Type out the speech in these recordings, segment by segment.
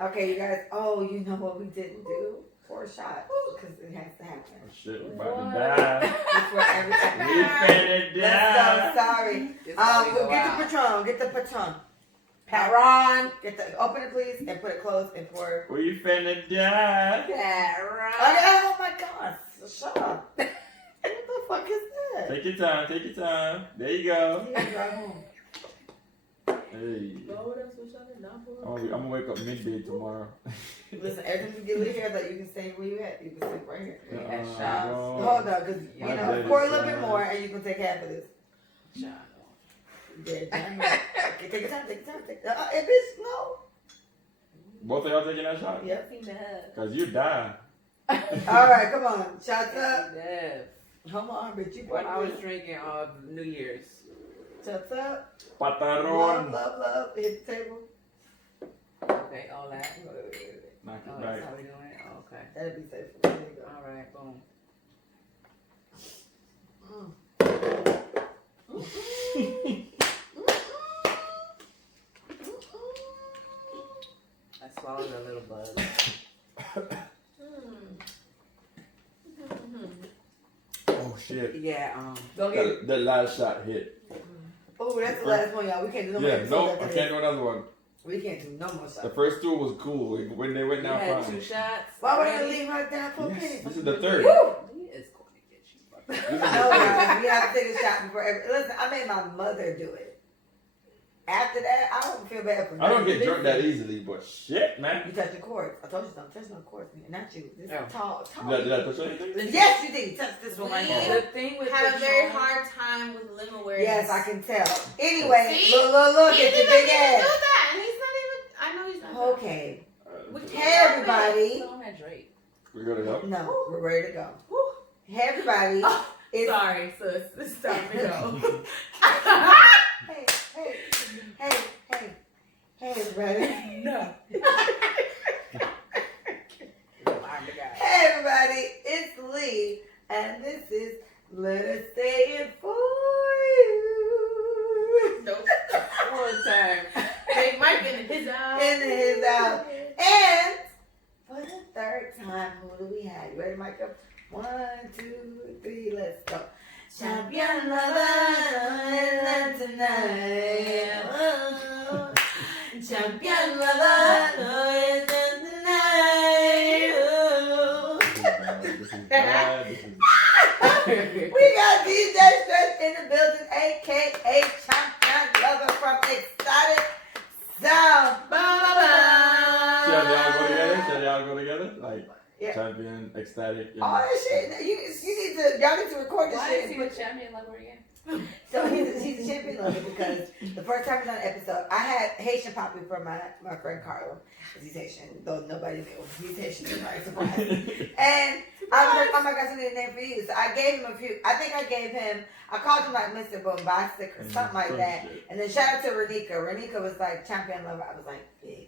Okay, you guys. Oh, you know what we didn't do? 4 shots because it has to happen. Oh, shit, we about to die. Before everything. We finna die. Let's go. Sorry. We'll get the Patron. Get the Patron. Patron. Get the. Open it, please, and put it close and pour. We finna die. Patron. Oh my God! Shut up. What the fuck is that? Take your time. Take your time. There you go. Yeah, drive home. Hey. Oh, that's what y'all did not for. I'm gonna wake up midday tomorrow. Listen, every time you get lit here, that you can stay where you at. You can stay right here. And shots. Hold on, because you know, pour a little bit more, and you can take half of this. Shot. Yeah, okay, take your time. Take your time. Bitch, no. Both of y'all taking that shot? Yep. Cause you die. All right, come on. Shots up. Yes. Come on, bitch. You What I was drinking on New Year's. Shots up. Pataron. Love. Hit the table. Okay, all that. Wait. Knock Oh, it that's back. how we doing it? Okay. That'd be safe. There you go. All right, boom. I swallowed a little bug. Oh shit. Yeah, Don't get it. That last shot hit. Oh, that's the last one, y'all. We can't do no more. Yeah, episodes no, after I this. can't do another one. We can't do no more The shots. first two was cool. When they went you down had fine. 2 shots. Why would I already? leave her down for a Yes, minute? this is the third. Woo! He is going to get you. This is No, the third. guys, we have to take a shot before listen, I made my mother do it. After that, I don't feel bad for I don't nothing. get drunk that easily, but shit, man. You touch the cords. I told you don't touch no cords. Not you. This is tall. Did I touch anything? Yes, you did. You touched this one right here. The thing with Had a Patron- very hard time with lemon awareness. Yes, I can tell. Anyway, See? look He at your didn't big even ass. do that. And he's not even. I know he's not. Okay. We Hey, can't everybody. Put on that Drake. We gotta go. No, we're ready to go. Woo. Hey, everybody. It's, Sorry, sis. It's time to go. Hey, everybody. No. Hey, everybody. It's Lee, and this is Let Us Say It For You. Nope. One time. They might get in his eye. In his out. And for the third time, who do we have? You ready, Michael? 1, 2, 3, let's go. Champion lover, in tonight. Oh. Champion lover, in tonight. Oh. We got DJ Stretch in the building, aka Champion Lover from Exotic Sound. Should y'all go together? Like Yeah. champion, ecstatic. All that shit. You need to. Y'all need to record this Why shit. is he a champion lover again? So he's a champion lover because the first time we done an episode, I had Haitian Poppy for my friend Carlo. He's Haitian, though nobody knew. He's Haitian, everybody's surprised. And I was like, oh my gosh, I need a name for you. So I gave him a few. I think I gave him, I called him like Mr. Bombastic or something like that. And then shout out to Renika. Renika was like champion lover. I was like, bitch.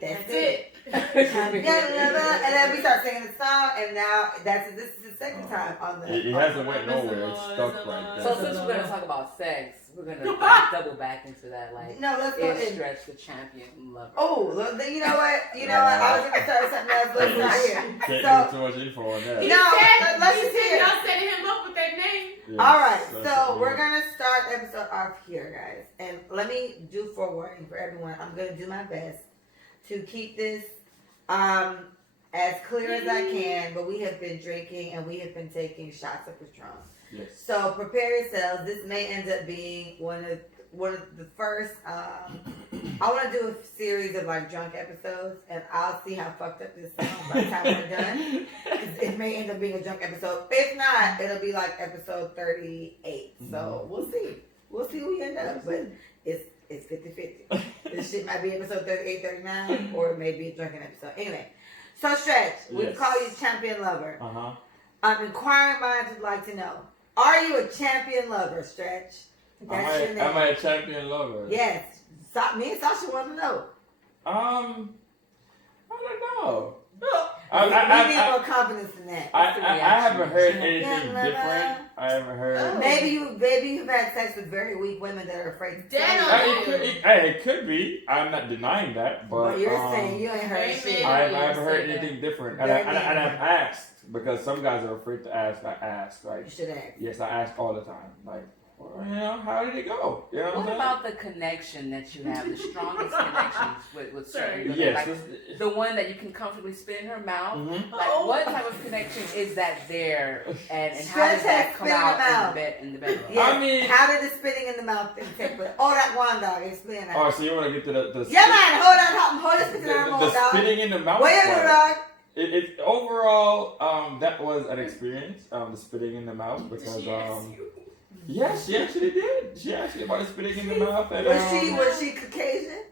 That's it. Champion lover. And then we start singing the song, and now this is the second time on the. It hasn't went nowhere. It's stuck right there. So since we're gonna talk about sex, we're gonna double back into that. Like, No, let's go is in. Stretch the champion lover? Oh, look, you know what? I was gonna start something else. Let's not here. Can't give So, too much info on that. no, let's just hear. Y'all setting him up with that name. Yes, All right, that's so it. we're gonna start the episode off here, guys. And let me do forewarning for everyone. I'm gonna do my best to keep this as clear as I can. But we have been drinking and we have been taking shots of Patron. Yes. So prepare yourselves. This may end up being one of the first. I want to do a series of like drunk episodes, and I'll see how fucked up this sounds by the time we're done. 'Cause it may end up being a drunk episode. If not, it'll be like episode 38. So we'll see. We'll see who we end up. But it's 50-50. This shit might be episode 38, 39, or it may be a drunken episode. Anyway, so Stretch, we Yes. call you champion lover. Uh-huh. Inquiring minds would like to know: are you a champion lover, Stretch? That's your name. Am I a champion lover? Yes. Me and Sasha want to know. I don't know. We need more confidence in that. I haven't heard anything Yeah, different. I haven't heard. Oh. Maybe you've had sex with very weak women that are afraid to That tell you. It could be. I'm not denying that, but You're saying you ain't heard Amen. shit. I haven't heard anything different, and Very I've asked because some guys are afraid to ask. I ask, You like, should ask. yes, I ask all the time, like, well, you know, how did it go? You know what I'm What saying? about the connection that you have, the strongest connections with certain women? Yes. Like the one that you can comfortably spit in her mouth? Mhm. Like, what type of connection is that there? And how Stretch does that come spit in the out mouth. in the bedroom? Yeah. I mean- how did the spitting in the mouth thing take place? Oh, that one dog explain that. Oh, so you want to get to the Yeah, man, hold the spitting in the the mouth, dog. spitting in the mouth? Where you part. dog? It overall, that was an experience, the spitting in the mouth, because yes, she actually did. She actually about spitting in the mouth, and Was she Caucasian?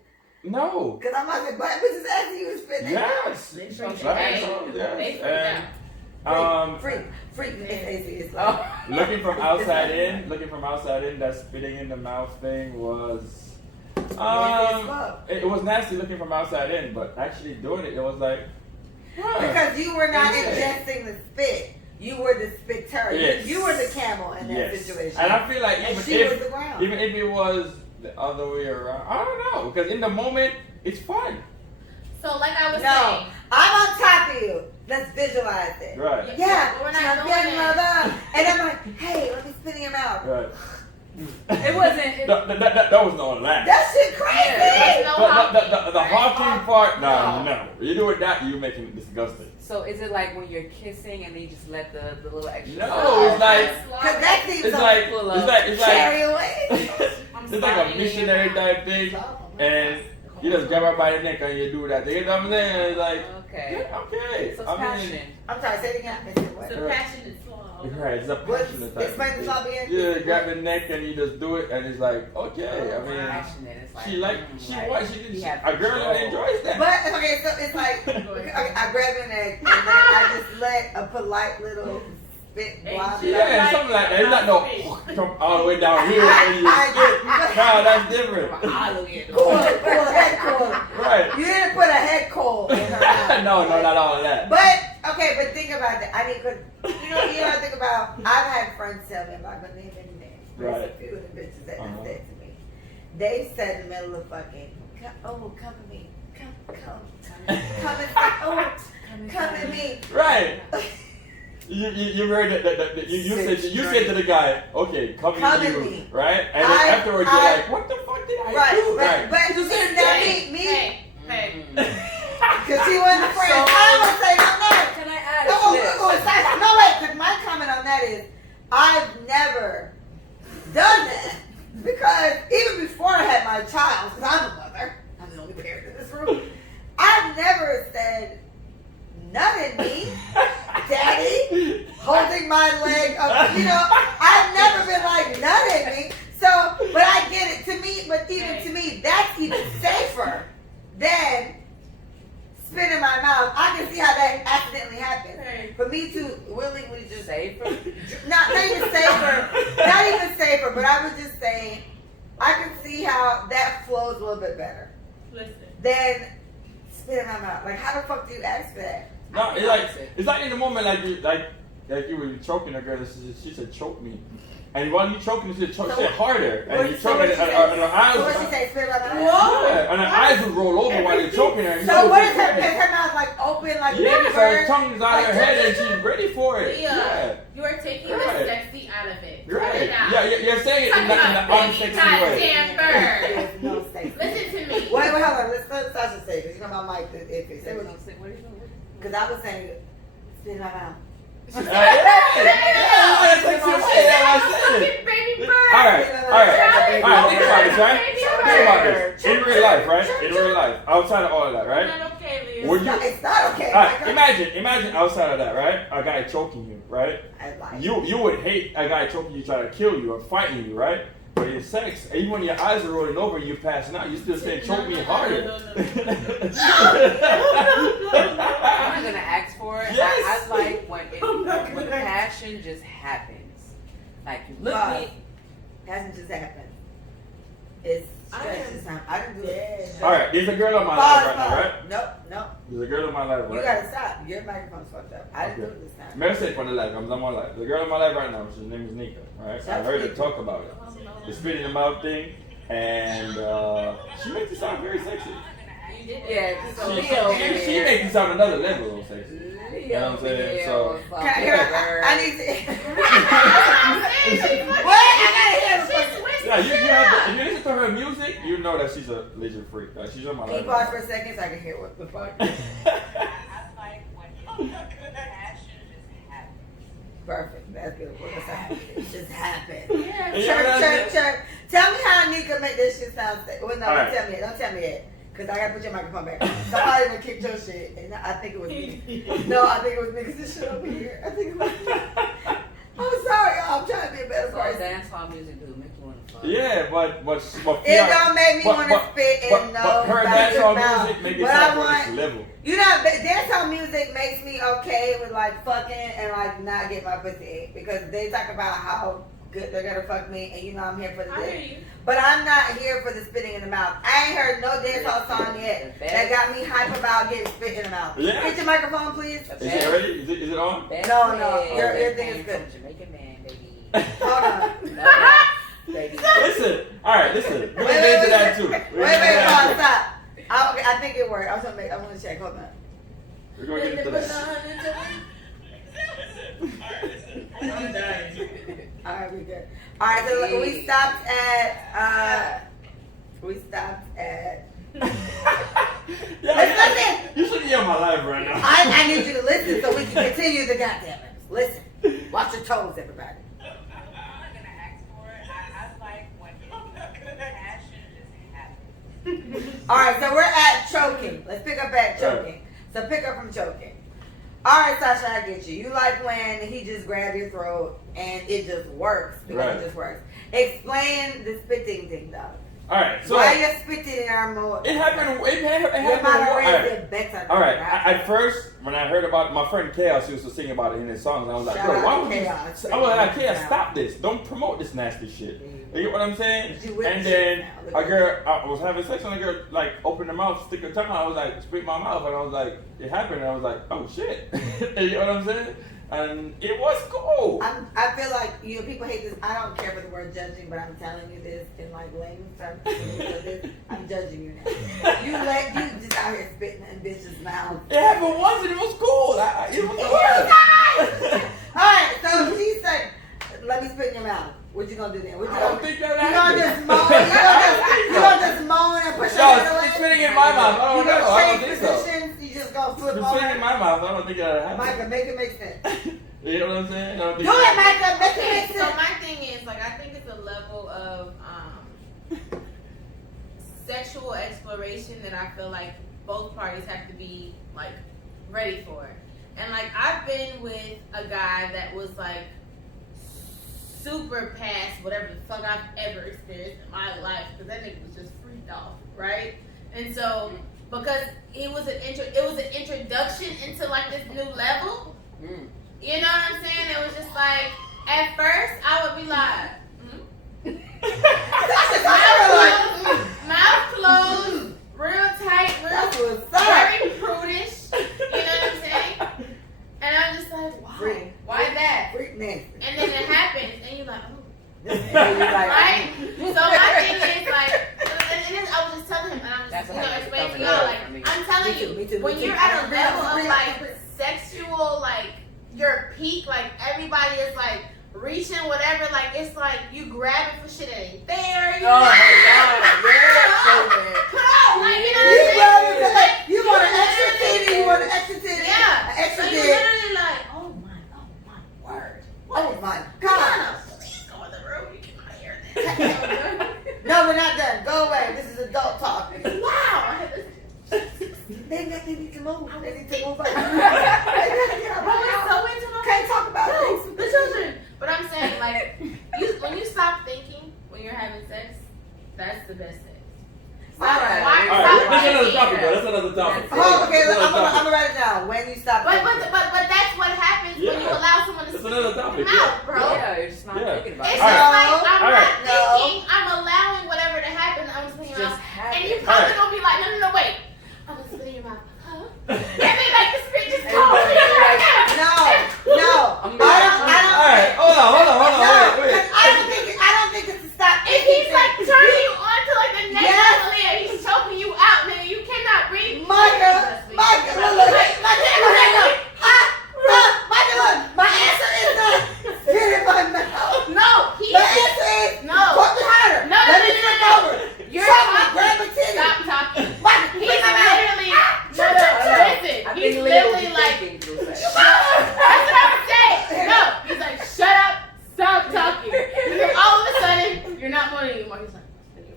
no, Because I'm not black bitches asking you to spit in. yes, They Black, freaked yes, out. and Freak. It's like, Oh. looking from outside in, that spitting in the mouth thing was, it was nasty looking from outside in, but actually doing it, it was like, because you were not Yeah. ingesting the spit. You were the spitter. Yes. You were the camel in that yes. situation. And I feel like And even she was if the ground. it was the other way around, I don't know, because in the moment it's fun, So, like I was No, saying, I'm on top of you. Let's visualize it. right? Yeah, But we're not champion doing that. mother. And I'm like, hey, let me spit in your mouth. Right. It wasn't. That was no laugh. That shit crazy. there's no The right? hawking part, No. no. You doing that, you making it disgusting. So is it like when you're kissing and then you just let the little extra? No, stuff it's like Because that seems it's so like carry away. it's like a missionary type thing, and you just grab her by the neck and you do that. You know what I'm saying? It's like, Okay. yeah, okay. So it's I mean, passion. I'm sorry, say it again. I missed it. What? It's a passionate flaw. right, it's a passionate type. Explain the flaw again. Yeah, grab the neck and you just do it, and it's like, okay. I mean, Passionate. It's like she like a girl that enjoys that. But okay, so it's like I grab your neck and then I just let a polite little spit blob. Yeah, something like that. It's not no come all the way down here and you spit. No, that's different. Cool, head cool. Right. You didn't put a head coal in her mouth. No, not all of that. But think about that. I mean, cause you know, think about. I've had friends tell me about the name any names. There's Right. a few of the bitches that have said to me. They said in the middle of fucking, come with me, come at me. Right. You heard that you said to the guy, okay, come at you, me. right? And then afterwards you're like, what the fuck did I do? But isn't that me? Hey. Because she wasn't afraid. I would say no. Can I add No, a twist? no, wait, because my comment on that is, I've never done that. Because even before I had my child, because I'm a mother, I'm the only parent in this room, I've never said, nut at me, daddy, holding my leg up. I've never been like, nut at me. So, but I get it. To me, that's even safer than spit in my mouth. I can see how that accidentally happened. Hey. For me to willingly just Safer? not even safer, but I was just saying, I can see how that flows a little bit better Listen. than spit in my mouth. Like, how the fuck do you ask for that? No, it's like in the moment like you were choking a girl. She said, choke me. And while you choking, she said harder. And you choking and her eyes. So what she say? Spit in my mouth? Yeah, and her eyes would roll over while you're choking her. So what is her mouth like open, like Yeah, baby so her bird? tongue is out of her head and she's ready for it. Yeah. You are taking Right. the sexy out of it. Cut Right. it out. Yeah, you're saying it in the unsexy way. Goddamn bird. There's no sex. Listen to me. Wait, hold on. Let's let Sasha say, because you know my mic, if it's Say what I'm saying. What are you doing? because I was saying, spit in my mouth. Yeah, that's sexy way. That's what I said. Baby bird. All right, think about this, right? Think about this. In real life, right? In real life, outside of all of that, right? Not okay, Liz. Would you? It's not okay. All right, imagine outside of that, right? A guy choking you, right? You would hate a guy choking you, trying to kill you or fighting you, right? But in sex, even when your eyes are rolling over and you're passing out, you still saying choke me harder. I'm not gonna ask for it. Yes. I like when passion just happens. Like you look me. Hasn't just happened. It's I didn't do it. All right, there's a girl on my live right now, right? Nope. There's a girl on my live right You gotta stop. Your microphone's fucked up. I didn't do it this time. Message on the live. I'm on my live. The girl on my live right now, her name is Nika. All right, I heard her talk about it. The spit in the mouth thing, and she makes it sound very sexy. Yeah, she makes it sound another level of sexy. You know what I'm saying? So I need to. What? I gotta hear. Yeah, you have to, if you listen to her music, you know that she's a legit freak. She's on my Can you level. pause for a second so I can hear what the fuck? Perfect. That's good. It just happened. Chirp. Tell me how Nika make this shit sound. Well, no, don't tell me it. Don't tell me it. Because I got to put your microphone back. Somebody done kicked your shit. And I think it was me. No, I think it was me because this shit over here. I think it was me. I'm sorry, y'all. I'm trying to be a better person. Dance hall music do make you want to fuck. Yeah, but it don't make me want to spit in no. Her dance hall music make it sound like this level. You know, dance hall music makes me okay with like fucking and like not get my pussy because they talk about how good they're gonna fuck me, and you know I'm here for the dick. But I'm not here for the spitting in the mouth. I ain't heard no dance hall song yet that got me hype about getting spit in the mouth. Yeah. Get your microphone, please. Is it ready? Is it on? No. Your thing is good. Jamaican man, baby. Hold on. No, baby. Listen. All right, listen. We're gonna Wait, get into that too. Pause, stop. I think it worked. I want to check. Hold on. We're gonna get into that. I'm done. All right, we good. All right, so we stopped at. Yeah, you shouldn't be on my live right now. I need you to listen so we can continue the goddamn it. Listen. Watch your toes, everybody. All right, so we're at choking. Let's pick up at choking. So pick up from choking. All right, Sasha, I get you. You like when he just grab your throat and it just works because it just works. Explain the spitting thing, though. All right, so why you spitting in our mode? It happened. All right. At first, when I heard about it, my friend Chaos used to sing about it in his songs. I was like, bro, why would you? I was like, Chaos, stop this! Don't promote this nasty shit. You get what I'm saying? And then a girl, I was having sex and a girl like opened her mouth, stick her tongue out. I was like, spit my mouth, and I was like, it happened. And I was like, oh shit. You know what I'm saying? And it was cool. I feel like, you know, people hate this. I don't care for the word judging, but I'm telling you this in like layman's terms. I'm judging you now. You just out here spitting in bitches' mouths. It happened once and it was cool. It was nice. Alright, so she said, let me spit in your mouth. What you gonna do then? I don't think that happened. You gonna just moan? You gonna just moan and push your head away? It's spitting in my mouth. I don't know. I don't think so. You just gonna flip it's over? spitting in my mouth. I don't think that happened. Micah, make it make sense. You know what I'm saying? Do it, Micah. Make it make sense. So my thing is, like, I think it's a level of sexual exploration that I feel like both parties have to be like ready for. And like, I've been with a guy that was like super past whatever the fuck I've ever experienced in my life, because that nigga was just freaked off, right? And so because it was an introduction into like this new level. You know what I'm saying? It was just like, at first I would be like, mouth closed, real tight, very prudish. You know what I'm saying? And I'm just like, wow, why that? And then it happens, and you're like, oh. Right? So my thing is like, and then I was just telling him, and I'm just explaining to y'all, like, I'm telling you, when you're at a level of like sexual, like your peak, like everybody is like reaching whatever, like it's like you grabbing for shit that ain't there. You come on, like, you know what I'm saying? You want an extra titty? You want an extra titty? Yeah, an extra so dick. you're literally like, oh my word. Oh my God. Please go in the room. You cannot hear this. No, we're not done. Go away. This is adult talk. Wow. They need to move. They need to move. Can't talk about it. The children. But I'm saying, like, when you stop thinking when you're having sex, that's the best sex. Alright, that's another topic, bro. That's another topic. Oh, okay. I'm gonna write it down. When you stop. But that's what happens when you allow someone to speak another topic. Out, bro. Yeah, you're just not thinking about it. It's just like I'm not thinking. I'm allowing whatever to happen. I'm just thinking,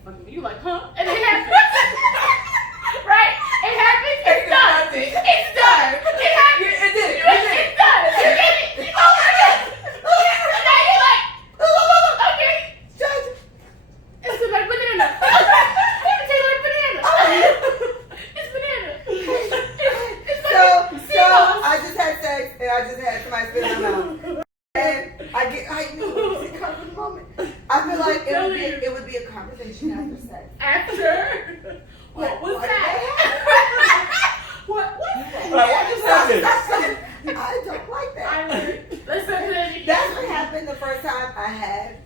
fucking me. You like, huh? And it happens. Right? It happens. It's done. It's done. It happens. It did it. It's done. You get it? Oh my God. And now you're like, okay. It's like banana. Let me tell you like banana. It's banana. It's So I just had sex and I just had somebody spit in my mouth. And I knew it was a moment. I feel like it would be a conversation after sex. After? What was that? What was that? What just happened? I don't like that. That's what happened the first time I had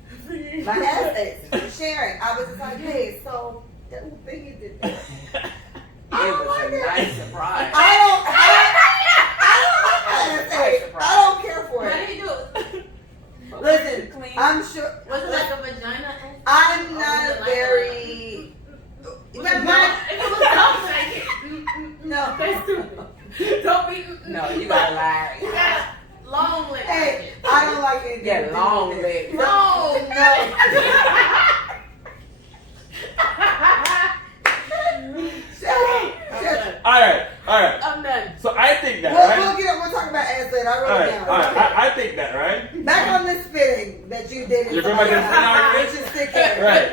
my ass sex. Sharing. I was just like, hey, so that little thing you did there. It was a nice surprise. I don't care for How it. do you do it? Listen, Clean. I'm sure. Was it like a vagina? I'm Or not was it like very. If it was dumb, like No. that's stupid. Don't be. No, you gotta lie. You got long legs. Hey, I don't like anything. Yeah, long legs. No. All right. I'm done. So I think that, right? We'll talk about ass later. I wrote it down. I think that, right? Back on this spitting that you did. You're going back to the spitting argument? Just stick in. Right.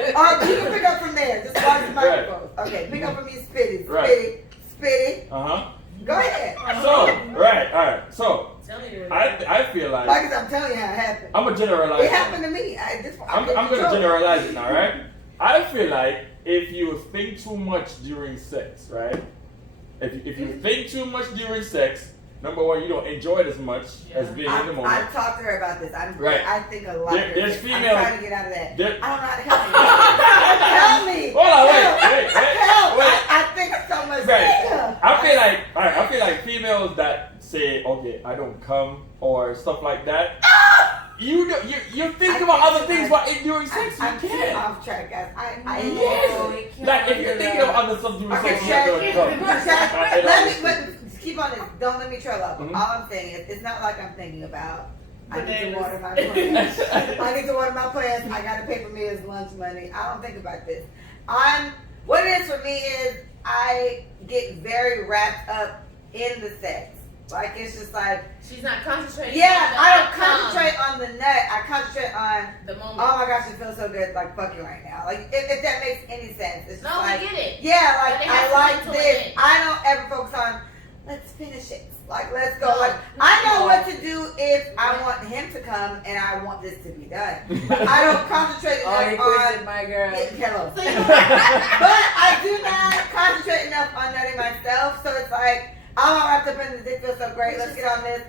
You can pick up from there. Just watch the microphone. Okay, pick up from you, spitting. Right. Spitting. Uh-huh. Go ahead. So, all right. So, Tell me your I feel like Like I'm telling you how it happened. I'm gonna generalize. It happened to me. I'm gonna generalize it now, right? I feel like if you think too much during sex, right? If you think too much during sex, number one, you don't enjoy it as much as being in the moment. I've talked to her about this. Right. I think a lot. There's females. I'm trying to get out of that. There, I don't know how to help you. Help me. Hold on, wait. Help. I think so much. Right. I feel like females that say, okay, I don't come or stuff like that. You think about other things while during sex. I'm You can't. off track, guys. Yes. Like if you're thinking of other stuff during Okay, sex, you have to come. keep on this. Don't let me trail up. Mhm. All I'm saying is, it's not like I'm thinking about. I need to water my plants. I need to water my plants. I gotta pay for me as lunch money. I don't think about this. What it is for me is I get very wrapped up in the sex. Like it's just like she's not concentrating. yeah, on I don't concentrate on the nut. I concentrate on the moment. oh my gosh, it feels so good, like fucking right now. Like if that makes any sense. It's just No, like, we get it. yeah, like But it I has to like be to this. it. I don't ever focus on let's finish it. Like let's go. No, Like I know no. what to do if I want him to come and I want this to be done. But I don't concentrate Oh, enough you're on pushing my girl. hello. So you But I do not concentrate enough on nutting myself. So it's like I'm all wrapped up in this. It feels so great. Let's get on this.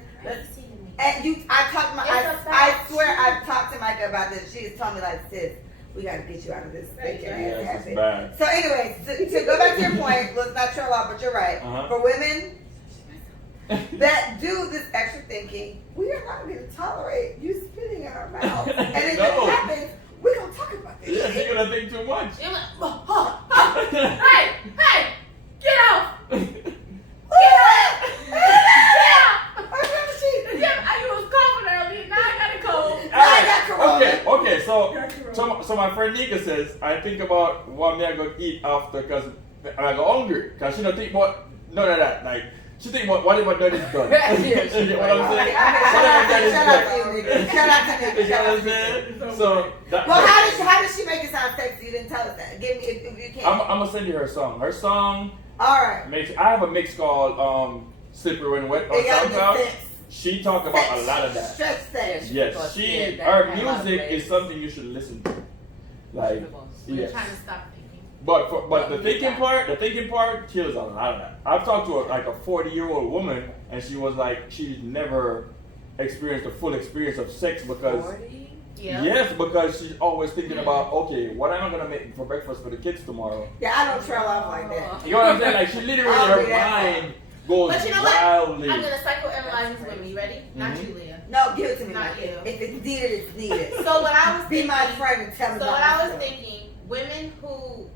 And I swear I've talked to Micah about this. She's told me like, sis, we gotta get you out of this thinking ass habit. Bad. So anyway, to go back to your point, let's not trail off, but you're right. Uh-huh. For women that do this extra thinking, we are not gonna tolerate you spitting in our mouth. And if No. it happens, we're gonna talk about this Yeah, shit. you're gonna think too much. You're like, hey, get off. Yeah, you was coughing earlier. Now I got a cold. Okay. So my friend Nika says I think about what me I go eat after because I go hungry because she don't think about none of that. Like she think about what if I done is done. You get what I'm saying? Shout out to Nika. You know what I'm saying? So how does she make it sound sexy? You didn't tell us that. Give me if you can. I'm gonna send you her song. Her song. All right. I have a mix called Slippery When Wet on SoundCloud. She talk about a lot of that. Stretch sex. Yes, her music is something you should listen to. Like, We're yes. trying to stop thinking. But the thinking part kills a lot of that. I've talked to a 40-year-old woman, and she was like, she's never experienced the full experience of sex because. 40? Yeah. Yes, because she's always thinking about, okay, what am I gonna make for breakfast for the kids tomorrow? Yeah, I don't trail off like that. You know what I'm saying? Like she literally, her mind goes But you know what? wildly. I'm gonna psychoanalyze this women. You ready? Not Mhm. you, Leah. No, give it to me. Not Mike. you. If it's needed, it's needed. So what I was Be thinking, my friend and tell me So about what I was myself. thinking, women who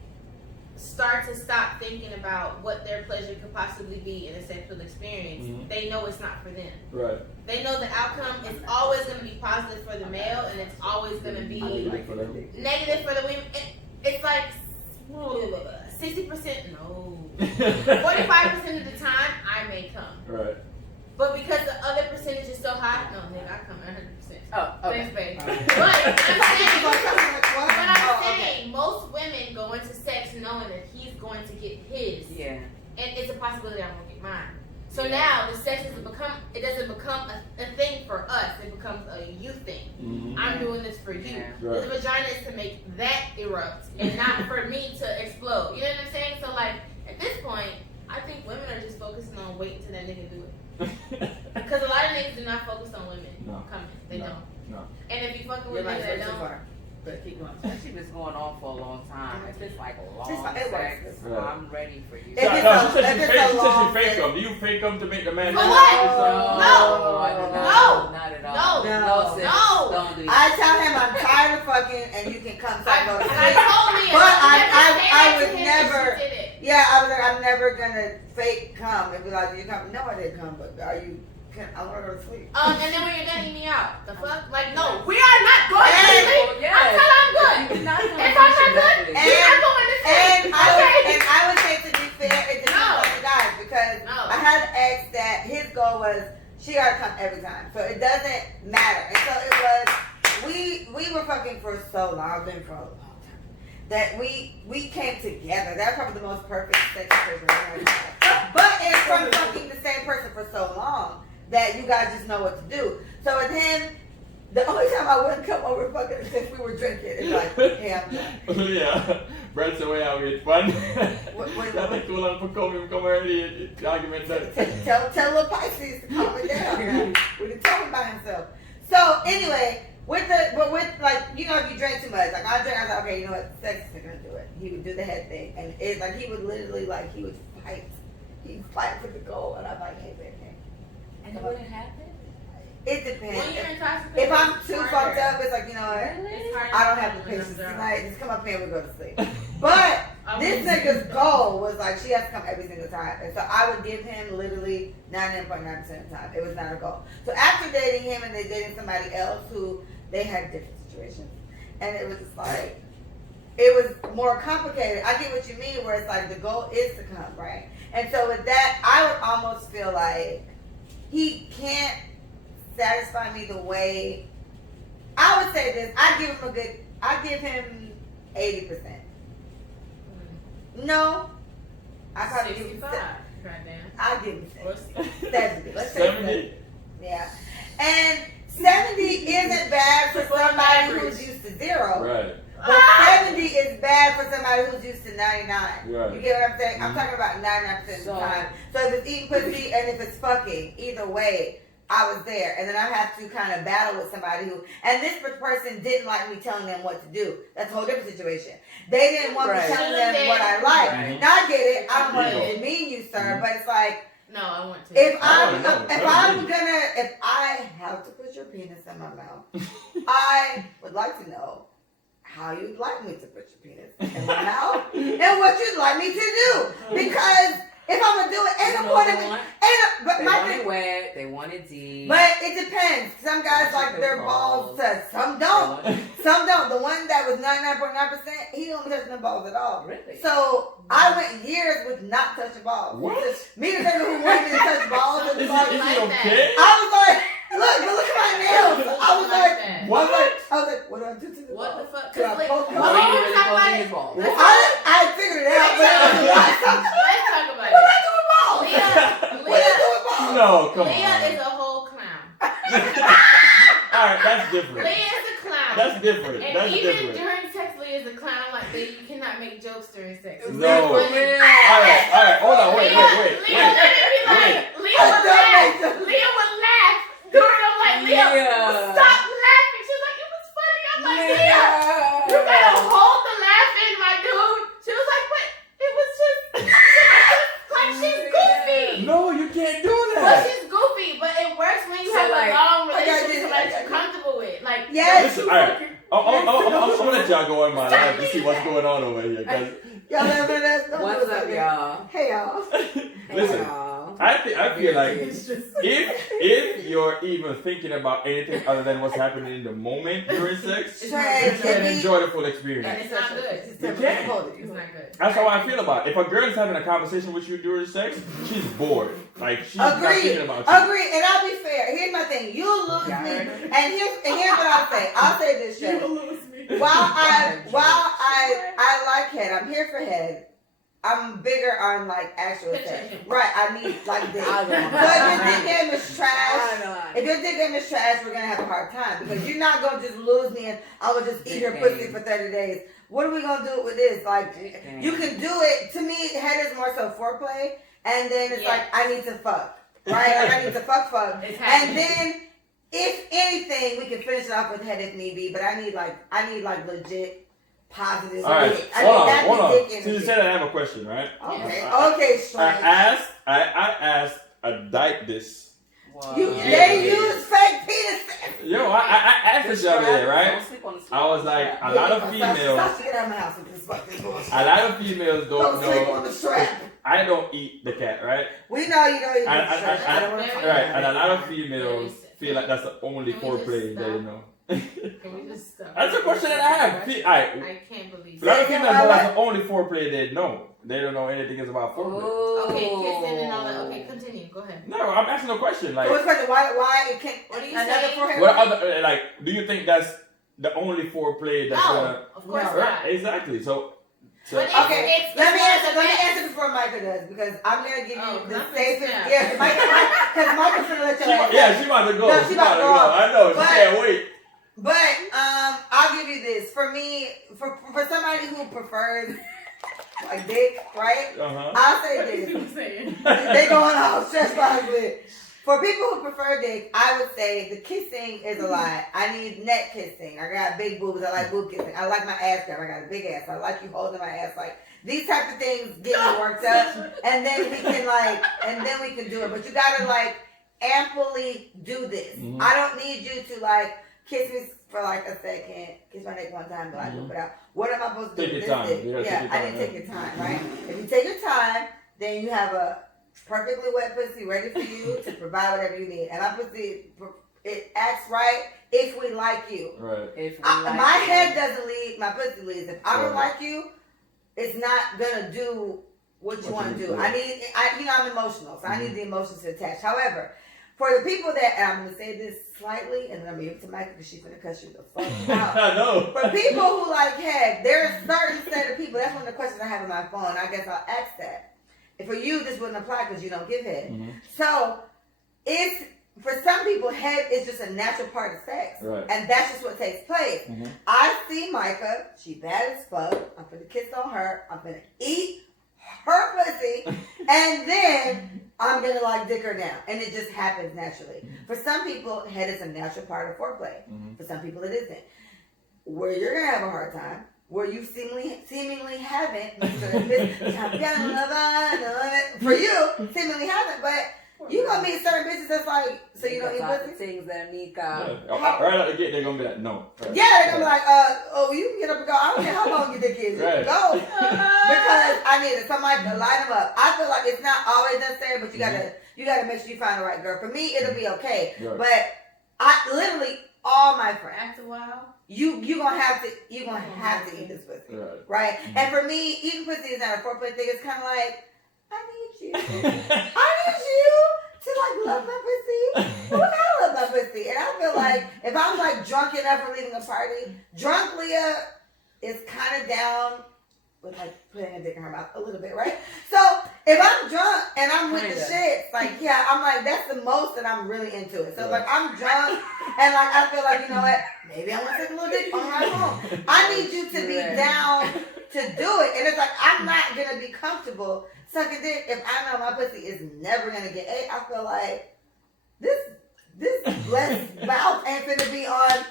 start to stop thinking about what their pleasure could possibly be in a sexual experience, Mhm. they know it's not for them. Right. They know the outcome is always going to be positive for the male, and it's always going to be Negative for them. negative for the women. It's like 60%, no. 45% of the time, I may come. Right. But because the other percentage is so high, no, nigga, I come 100%. Oh, okay. Thanks, babe. Okay. But I'm saying, most women go into sex knowing that he's going to get his. Yeah. And it's a possibility I'm going to get mine. So now the sex doesn't become a thing for us. It becomes a you thing. Mm-hmm. I'm doing this for you. Yeah. Right. The vagina is to make that erupt and not for me to explode. You know what I'm saying? So like at this point, I think women are just focusing on waiting till that nigga do it. Because a lot of niggas do not focus on women coming. They don't. No. And if you fucking with niggas that don't. But keep going. That shit been going on for a long time. If it's like a long It sex, works. I'm ready for you. If No, it's no, a- she said if she it's a fake long them. Do you fake them to make the man? For do what? it? No. Not at all. No. No, sis. No. Don't do I tell him I'm tired of fucking and you can come so I go to And I sleep. told me, But I would would never. Yeah, I was like, I'm never gonna fake come and be like, you come. No, I didn't come, but are you? I want to go to sleep. And then when you're done, eat me out. The fuck? Like, no, we are not going to sleep Yes. until I'm good. If I'm not good, you're not going to sleep. And I would say, to be fair, it depends No. on the guys, because I had an ex that his goal was she gotta come every time, so it doesn't matter. And so it was, we were fucking for so long, I've been for a long time, that we came together. That was probably the most perfect sex situation I've ever had. But it's from fucking the same person for so long that you guys just know what to do. So with him, the only time I wouldn't come over fucking is if we were drinking. It's like, hey, I'm done. Yeah. Brad said, "Way out with fun." Wait. Jag tänkte kolla på come early argument där. Tell little Pisces to calm it down. What he talking about himself. So anyway, with like, you know, if you drink too much, like I drink, I was like, okay, you know what, sex is gonna do it. He would do the head thing, and it's like he would literally like he would fight. He'd fight for the goal, and I'm like, hey, babe, hey. And it wouldn't happen? It depends. When you're intoxicated, If I'm it's too harder. fucked up, it's like, you know what? It's harder I don't have the when patience I'm drunk. tonight. Just come up here and we go to sleep. But this nigga's goal was like she has to come every single time. And so I would give him literally 99.9% of the time. It was not a goal. So after dating him and they dated somebody else who they had different situations. And it was just like, it was more complicated. I get what you mean, where it's like the goal is to come, right? And so with that, I would almost feel like he can't satisfy me the way, I would say this, I give him 80%. No, I probably give him 65. Goddamn. I'll give him Or 70. Let's say 70. 70. Yeah. And 70 isn't bad for somebody who's used to 0. Right. But 70 is bad for somebody who's used to 99. Right. You get what I'm saying? I'm talking about 99% of the time. So if it's eating pussy and if it's fucking, either way, I was there. And then I have to kind of battle with somebody who, and this person didn't like me telling them what to do. That's a whole different situation. They didn't want me telling them what I like. Right. Now I get it. I don't want to Ego. demean you, sir, but it's like, No, I want to. if I have to put your penis in my mouth, I would like to know how you'd like me to put your penis in my mouth and what you'd like me to do. Because if I'm gonna do it, ain't no point in me. But They my want thing, it wet, they want it deep. but it depends. Some guys like their balls to, some don't. Some don't. The one that was 99.9%, he don't touch them balls at all. Really? So I went years with not touching balls. What? Me and people who wanted me to touch balls and Is like, it like okay? I was like, look at my nails. I was like, that. What? I was like, what do I do to the What the balls? fuck? Could I Like, poke Oh, them? you Well, really talk poking about his it. balls. I figured it out, but I was like, Let's talk about what it. I do with balls? What I do with balls? No, come Leah on. is a whole clown. All right, that's different. Leah is a clown. That's different. And That's even different. during sex, Leah is a clown. Like, Leah, you cannot make jokes during sex. No. All right, hold on, wait. Leah literally be like, Leah would laugh. Leah would laugh. During, I'm like, Leah, stop laughing. She's like, it was funny. I'm like, Leah, you gotta hold the laugh in, my dude. She was like, but it was just, like, she's goofy. No, you can't do Well, that. she's goofy, but it works when you So, have like, a long I got relationship this, with somebody I got you're comfortable with. Like, Yes. Listen, all right. I'm gonna let y'all go in my life to see what's going on over here, guys. Y'all ever that's What's up, y'all? Hey, y'all. Listen, Y'all. I feel like if you're even thinking about anything other than what's happening in the moment during sex, you can enjoy the full experience. And it's not good. You can't. It's not good. That's how I feel about it. If a girl is having a conversation with you during sex, she's bored. Like she's not thinking about you. Agreed. And I'll be fair. Here's my thing. You'll lose me. And here's what I'll say. I'll say this shit. You'll lose me. While I like head, I'm here for head. I'm bigger on like actual sex. Right, I need like this. But if your dick game is trash, we're gonna have a hard time because you're not gonna just lose me and I will just eat your pussy for 30 days. What are we gonna do with this? Like, you can do it. To me, head is more so foreplay, and then it's like I need to fuck, right? Like, I need to fuck, and then if anything, we can finish it off with head if need be. But I need like legit. Positive. All right, hold on. Since you said that, I have a question, right? Okay, I asked a dyke this. Wow. They use fake penis. Yo, I asked this the other day, right? I was like, a lot of females. A lot of females don't know. I don't eat the cat, right? We know you don't eat the cat. Right, and a lot of females feel like that's the only foreplay they know. Can we just stop? That's a question that I have. I can't believe a lot of females know that's the only foreplay they know. They don't know anything is about foreplay. Okay, kissing and all that. Okay, continue. Go ahead. No, I'm asking a question. Like, why it can't? What are you saying? What other like? Do you think that's the only foreplay that's gonna? Of course not. Right, exactly. So okay, let me answer before Micah does because I'm gonna give you the safest. Yeah, because Micah's gonna let you. She might have to go. No, she might to go. I know. She can't wait. But I'll give you this. For me, for somebody who prefers like dick, right? I'll say this. They going off stress probably. For people who prefer dick, I would say the kissing is a lot. I need neck kissing. I got big boobs. I like boob kissing. I like my ass grab. I got a big ass. I like you holding my ass. Like these type of things get me worked up, and then we can do it. But you gotta like amply do this. I don't need you to like kiss me for like a second, kiss my neck one time, but I whip it out. What am I supposed to do? Take your time. I need to take your time, right? If you take your time, then you have a perfectly wet pussy ready for you to provide whatever you need. And my pussy, it acts right if we like you. Right. My head doesn't lead, my pussy leads. If I don't like you, it's not gonna do what you want to do. I'm emotional, so I need the emotions to attach. However, for the people that, and I'm going to say this slightly, and then I'm going to give it to Micah because she's going to cuss you the fuck out. I know. For people who like head, there's a certain set of people, that's one of the questions I have on my phone. I guess I'll ask that. And for you, this wouldn't apply because you don't give head. So, for some people, head is just a natural part of sex. Right. And that's just what takes place. I see Micah, she bad as fuck. I'm going to kiss on her. I'm going to eat her pussy. And then I'm going to like dick her down. And it just happens naturally. For some people, head is a natural part of foreplay. For some people, it isn't. Where you're going to have a hard time, where you seemingly haven't, for you, seemingly haven't, but you going to meet certain bitches that's like, so you don't eat pussy? Things that need right out the gate, they're going to be like, no. Right. Yeah, they're going to be like, you can get up and go. I don't care how long your dick is. Right. Go. Because I need it. Somebody to line them up. I feel like it's not always necessary, but you gotta make sure you find the right girl. For me, it'll be okay. Right. But I literally, all my friends, after a while, you gonna have to eat this pussy. Right? And for me, eating pussy is not a foreplay thing. It's kind of like, I need you to like love my pussy. Well, I love my pussy. And I feel like if I'm like drunk enough for leaving a party, drunk Leah is kind of down with like putting a dick in her mouth a little bit, right? So if I'm drunk and I'm with the shit, like I'm like, that's the most that I'm really into it. So like I'm drunk and like I feel like, you know what, maybe I want to take a little dick on the ride home. I need you to be down to do it. And it's like I'm not gonna be comfortable sucking dick if I know my pussy is never gonna get ate. I feel like this blessed mouth ain't gonna be on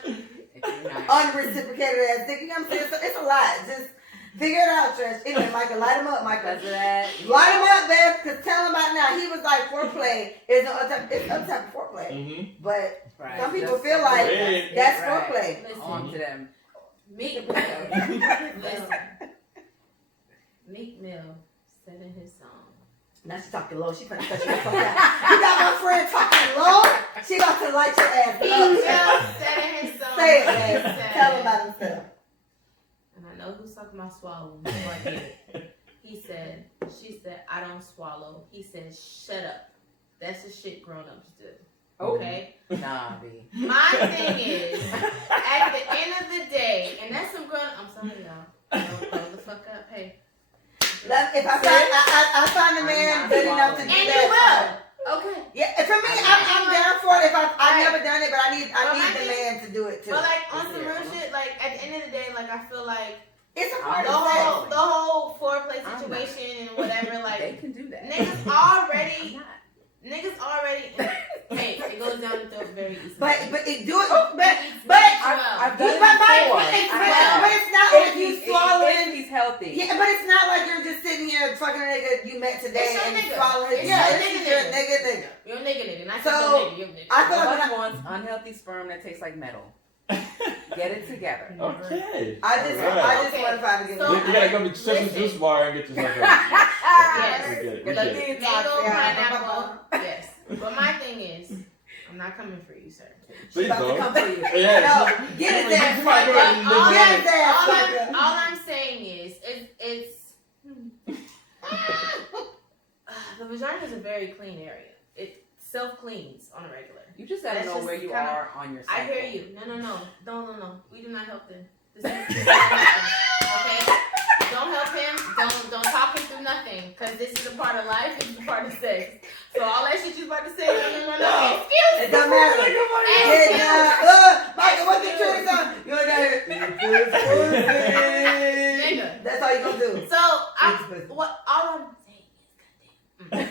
unreciprocated ass dick. You know what I'm saying? So it's a lot. Just figure it out, Trish. Anyway, Micah, light him up, Micah. Light him up, babe, because tell him about now. He was like, foreplay is no other type of foreplay. But some people feel like that's foreplay. On to them. Meek Mill said in his song, Now she's talking low. She finna cut you the fuck out. You got my friend talking low. She about to light your ass up. He just said in his song. Say it, man. Tell him about himself. And I know who's talking about swallowing before I get it. She said, I don't swallow. He said, shut up. That's the shit grown-ups do. Okay? Nah, B. My thing is, at the end of the day, and that's some grown. I'm sorry, y'all. Grow the fuck up. Hey. If I find a man good enough to do and that. you will. Okay. Yeah, for me, I'm down for it. If I've never done it, but I need the man to do it too. But like on some real shit, like at the end of the day, like I feel like it's a part the of whole foreplay situation and whatever. Like they can do that. Niggas already. Hey, it goes down the throat very easily. But it do it. But I've done it before. But it's not like you swallowing. He's healthy. Yeah, but it's not like you're just sitting here fucking a nigga you met today and swallowing it. Yeah, you're a nigga. You're a nigga. Not so you're a nigga. I feel Nobody like wants unhealthy sperm that tastes like metal. Get it together. Okay. I just want to find a good one. You gotta go to Chip's juice bar and get yourself a Yes. We get it. Mango, pineapple. Yes. But my thing is, I'm not coming for you, sir. Please don't. Come for you. Yeah. No, get it there. All I'm saying is, it's the vagina is a very clean area. It self-cleans on a regular. You just gotta know where you are on your cycle. I hear you. No. We do not help them. This is okay? Don't help him. Don't talk him through nothing. Because this is a part of life. This is a part of sex. So all that shit you about to say, no. Excuse me. It don't matter. Michael, what's the truth on? You ain't got it. Nigga. That's all you gonna do. So all I'm saying is goddamn.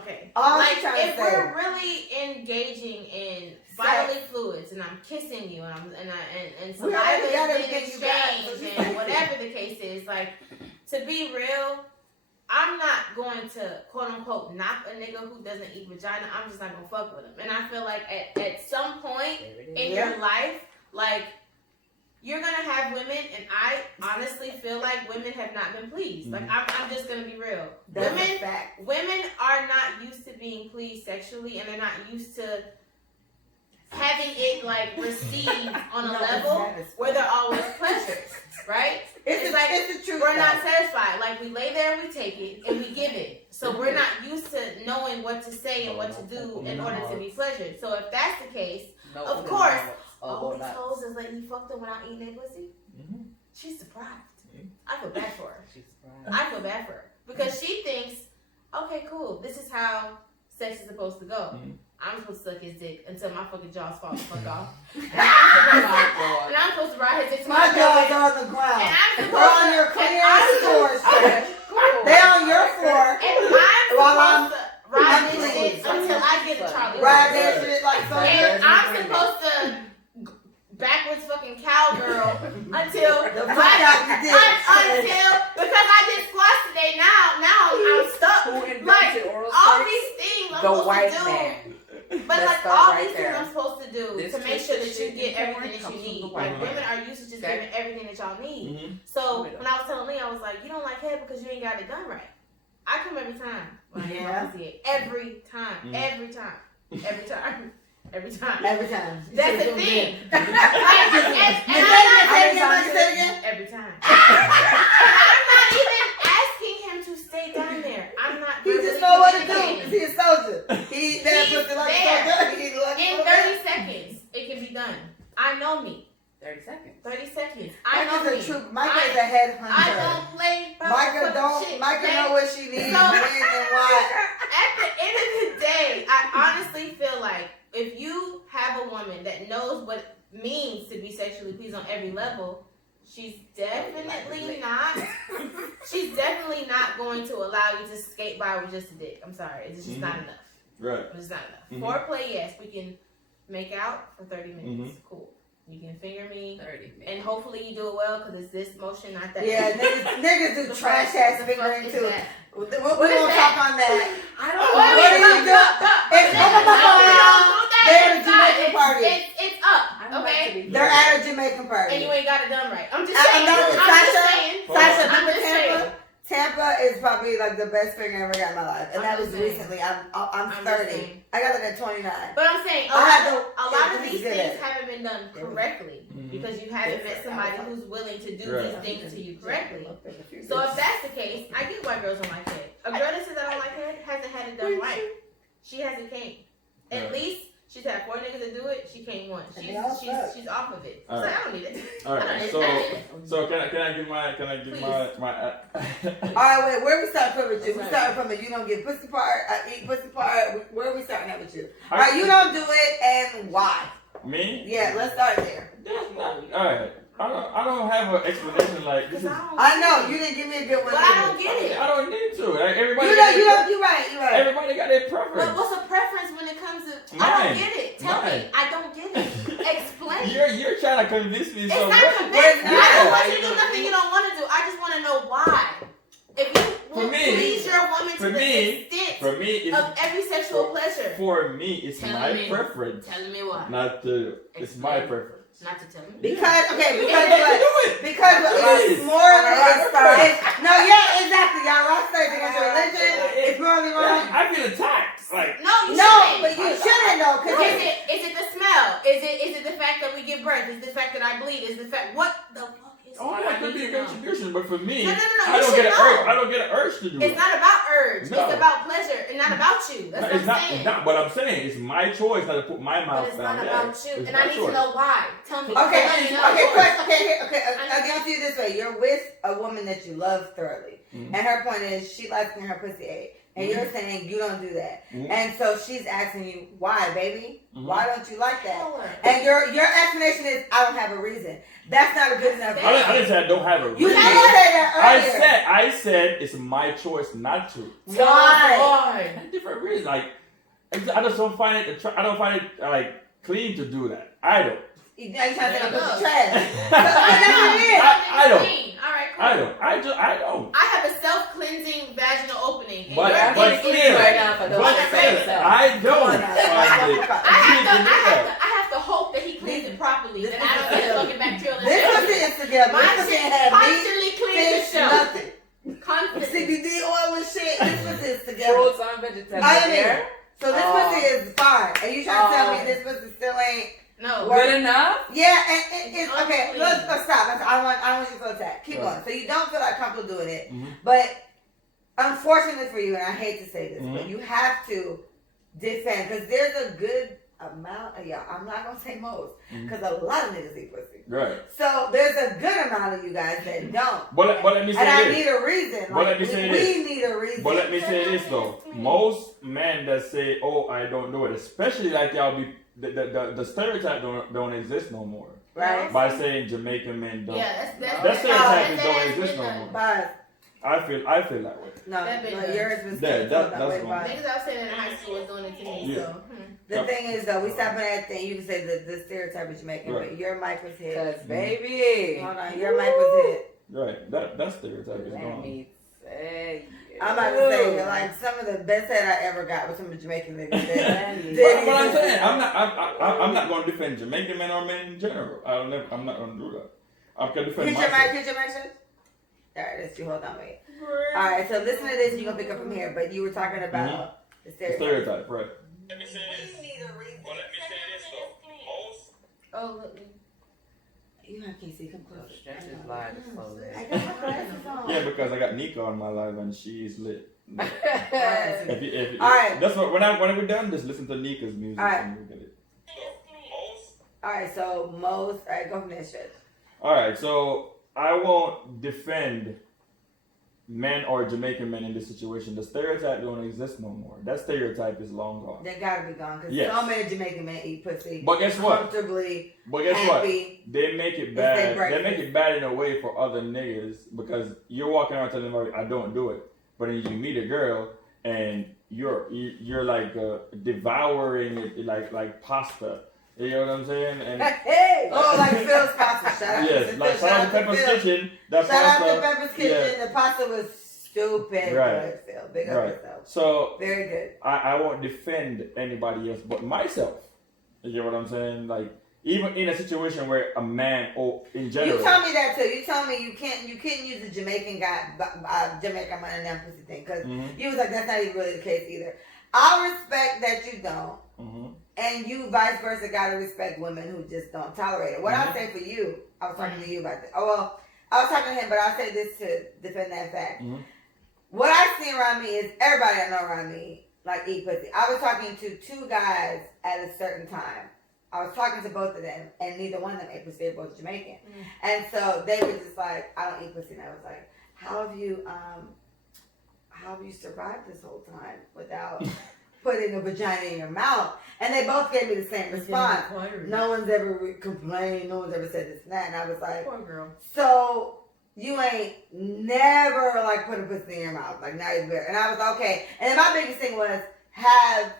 Okay. All like if we're really engaging in bodily fluids and I'm kissing you and saliva is being exchanged and whatever the case is, like to be real, I'm not going to quote unquote knock a nigga who doesn't eat vagina. I'm just not gonna fuck with him. And I feel like at some point in your life, like you're gonna have women, and I honestly feel like women have not been pleased. Like I'm just gonna be real. Women are not used to being pleased sexually, and they're not used to having it like received on a level where they're always pleasures, right? It's the truth. We're not satisfied. Like we lay there and we take it and we give it. So we're not used to knowing what to say and what to do in order to be pleasured. So if that's the case, of course. All these hoes is letting you fuck them without eating their pussy. She's deprived. I feel bad for her. I feel bad for her because she thinks, okay, cool. This is how sex is supposed to go. I'm supposed to suck his dick until my fucking jaws fall the fuck off. And I'm supposed to ride his dick. My jaws are on the ground. And they're on your clearance floor. They're on your floor. And I'm supposed to ride this shit until I get a Charlie. Ride that shit like something. And I'm supposed to backwards fucking cowgirl until because I did squats today. Now I'm stuck. Like all these things I'm supposed to do. But like all these things I'm supposed to do to make sure that you get everything that you need. Like women are used to just giving everything that y'all need. So when I was telling Lee, I was like, you don't like head because you ain't got it done right. I come every time when I get my pussy. Every time. That's the thing. Every time. I'm not even asking him to stay down there. I'm not. He just know what to do because he's a soldier. He's there. In 30 seconds, it can be done. I know me. 30 seconds. 30 seconds. I know me. Micah's a headhunter. I don't play. Micah know what she needs and why. At the end of the day, I honestly feel like if you have a woman that knows what it means to be sexually pleased on every level, she's definitely not going to allow you to skate by with just a dick. I'm sorry. It's just not enough. Right. It's not enough. Foreplay, yes, we can make out for 30 minutes. Cool. You can finger me, 30 minutes. And hopefully you do it well because it's this motion, not that. Yeah, niggas do trash ass fingering too. We're gonna talk on that. I don't know. What do you do? They're at a Jamaican party. It's up, okay? They're at a Jamaican party. And you ain't got it done right. I'm just saying. Sasha, Tampa is probably like the best finger I ever got in my life, and that was recently. I'm 30. I got it at 29. But I'm saying a lot of these things haven't been done correctly because you haven't met somebody who's willing to do these things to you correctly. So if that's the case, I get why girls don't like head. A girl that says I don't like head hasn't had it done right. She hasn't came. At least she's had 4 niggas to do it. She came once. She's off of it. So I don't need it. All right. So can I give my All right, wait. Where we starting from with you? We starting from the you don't get pussy part. I eat pussy part. Where are we starting at with you? All right, you don't do it, and why? Me? Yeah, let's start there. All right. I don't have an explanation like this is. I know you didn't give me a good one. But I don't get it. I don't need to. Like, everybody. You're right. Everybody got their preference. But what's a preference when it comes to? Mine. I don't get it. Tell me. I don't get it. Explain. You're trying to convince me. It's so not convincing. I don't want you to do nothing you don't want to do. I just want to know why. If you will please your woman to the extent of every sexual pleasure. For me, it's my preference. Tell me why. Not to. It's my preference. Not to tell me. Because it's morally inspired. No, yeah, exactly. Y'all rock stars against your religion. It's morally wrong. I feel attacked. Like no, but you shouldn't though. Is it the smell? Is it the fact that we give birth? Is it the fact that I bleed? Is it the fact what the fuck? That could be a contribution, but for me, no. I don't get an urge. I don't get an urge to do it. It's not about urge. No. It's about pleasure, and not about you. That's what I'm saying. It's not what I'm saying. It's my choice not to put my mouth down there. But it's not about you, and I need to know why. Tell me. Okay. I'll give it to you this way: you're with a woman that you love thoroughly, and her point is she likes when her pussy ate. And you're saying you don't do that. And so she's asking you, why, baby? Why don't you like that? And your explanation is, I don't have a reason. That's not a good enough reason. I didn't say I don't have a reason. You didn't say that earlier. I said it's my choice not to. Why? Different reasons. Like, I just don't find it, I don't find it, like, clean to do that. I don't. You trying to say I'm trash. I don't. All right, cool. I don't. I have a self-cleansing vaginal opening. But clear. Right now for those I don't. I have to hope that he cleans it properly. That I don't get fucking bacterial. This pussy is together. My shit constantly cleans itself. Nothing. Constantly. CBD oil and shit. This pussy is together. Fruits and vegetables. So this pussy is fine. And you trying to tell me this pussy still ain't good enough? Yeah, and it's okay. Let's stop. I don't want you to feel attacked. Keep going. So you don't feel like comfortable doing it, but unfortunately for you, and I hate to say this, but you have to defend because there's a good amount of y'all. I'm not gonna say most because a lot of niggas eat pussy. Right. So there's a good amount of you guys that don't. But let me say and this. I need a reason. But let me say this. We need a reason. But let me say this though. Most men that say, "Oh, I don't do it," especially like y'all be. The stereotype don't exist no more. Right. By saying Jamaican men don't. Yeah, that stereotype don't exist no more. But I feel that way. No, yours was that's niggas I was saying in high school was doing it to me. So the thing is though, we stop on that thing. You can say the stereotype is Jamaican, but your mic was hit. Cause baby, hold on, your mic was hit. Right. That stereotype is gone. I'm about to say, like, some of the best head I ever got was from the Jamaican niggas. But I'm saying, I'm not going to defend Jamaican men or men in general. I'm not going to do that. I'm going to defend myself. Hit your mic, sir. All right, let's you. Hold on, wait. All right, so listen to this. You're going to pick up from here. But you were talking about the stereotype. The stereotype, right. Let me say this. Well, let me say this, though. oh, look. You can't see. Come close. I got my glasses on. Yeah, because I got Nika on my live and she's lit. All right. That's what when we're done, just listen to Nika's music. All right. And we'll get it. All right. So most. All right, go from there, shit. All right. So I won't defend men or Jamaican men in this situation. The stereotype don't exist no more. That stereotype is long gone. They gotta be gone because so many Jamaican men eat pussy. But guess what? Comfortably. But guess happy, what? They make it bad. They make it bad in a way for other niggas because you're walking around telling them I don't do it, but then you meet a girl and you're like devouring it like pasta. You know what I'm saying? And like Phil's pasta. Shout out yes, like shout out to Pepper's Kitchen. Shout out to Pepper's Kitchen. The pasta was stupid good, Phil. Big up yourself. So very good. I won't defend anybody else but myself. You know what I'm saying? Like even in a situation where a man, or in general. You told me that too. You told me you can't use the Jamaican Jamaican money and that pussy thing because you was like that's not even really the case either. I respect that you don't, and you vice versa gotta respect women who just don't tolerate it. What I say for you, I was talking to you about this. Oh well, I was talking to him, but I'll say this to defend that fact. What I see around me is everybody I know around me like eat pussy. I was talking to 2 guys at a certain time. I was talking to both of them, and neither one of them ate pussy. They were both Jamaican, and so they were just like, "I don't eat pussy." And I was like, "How have you survived this whole time without putting a vagina in your mouth?" And they both gave me the same response. No one's ever complained. No one's ever said this and that. And I was like, "Poor girl." So you ain't never like put a pussy in your mouth, like not even there. And I was like, okay. And then my biggest thing was, have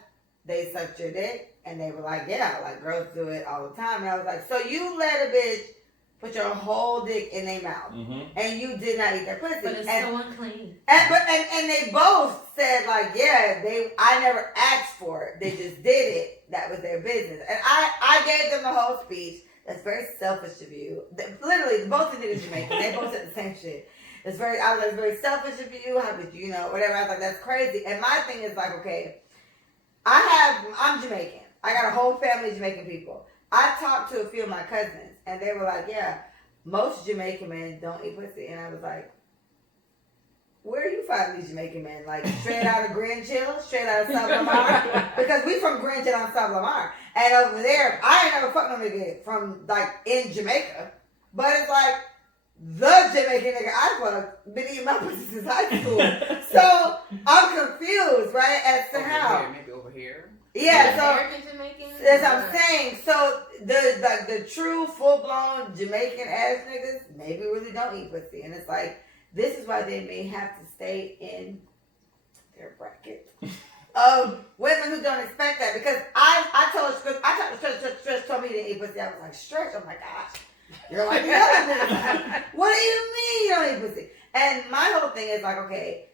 they sucked your dick? And they were like, yeah, like girls do it all the time. And I was like, so you let a bitch put your whole dick in their mouth, and you did not eat their pussy. But it's so unclean. And they both said like, yeah, I never asked for it. They just did it. That was their business. And I gave them the whole speech. That's very selfish of you. Literally, both of them are Jamaican. They both said the same shit. I was like, it's very selfish of you. How could you, whatever. I was like, that's crazy. And my thing is like, okay, I'm Jamaican. I got a whole family of Jamaican people. I talked to a few of my cousins, and they were like, yeah, most Jamaican men don't eat pussy. And I was like, where are you finding these Jamaican men? Like, straight out of Grand Chill? Straight out of South Lamar? Because we from Grand Chill on South Lamar. And over there, I ain't never fucked no nigga from, like, in Jamaica. But it's like, the Jamaican nigga I fucked been eating my pussy since high school. So, I'm confused, right, as to how. Maybe over here. Yeah, so American Jamaican. that's what I'm saying. So the true full blown Jamaican ass niggas maybe really don't eat pussy, and it's like this is why they may have to stay in their bracket of women who don't expect that. Because I told Stretch told me to eat pussy. I was like, Stretch, oh my gosh, you're like the other niggas. What do you mean you don't eat pussy? And my whole thing is like, okay,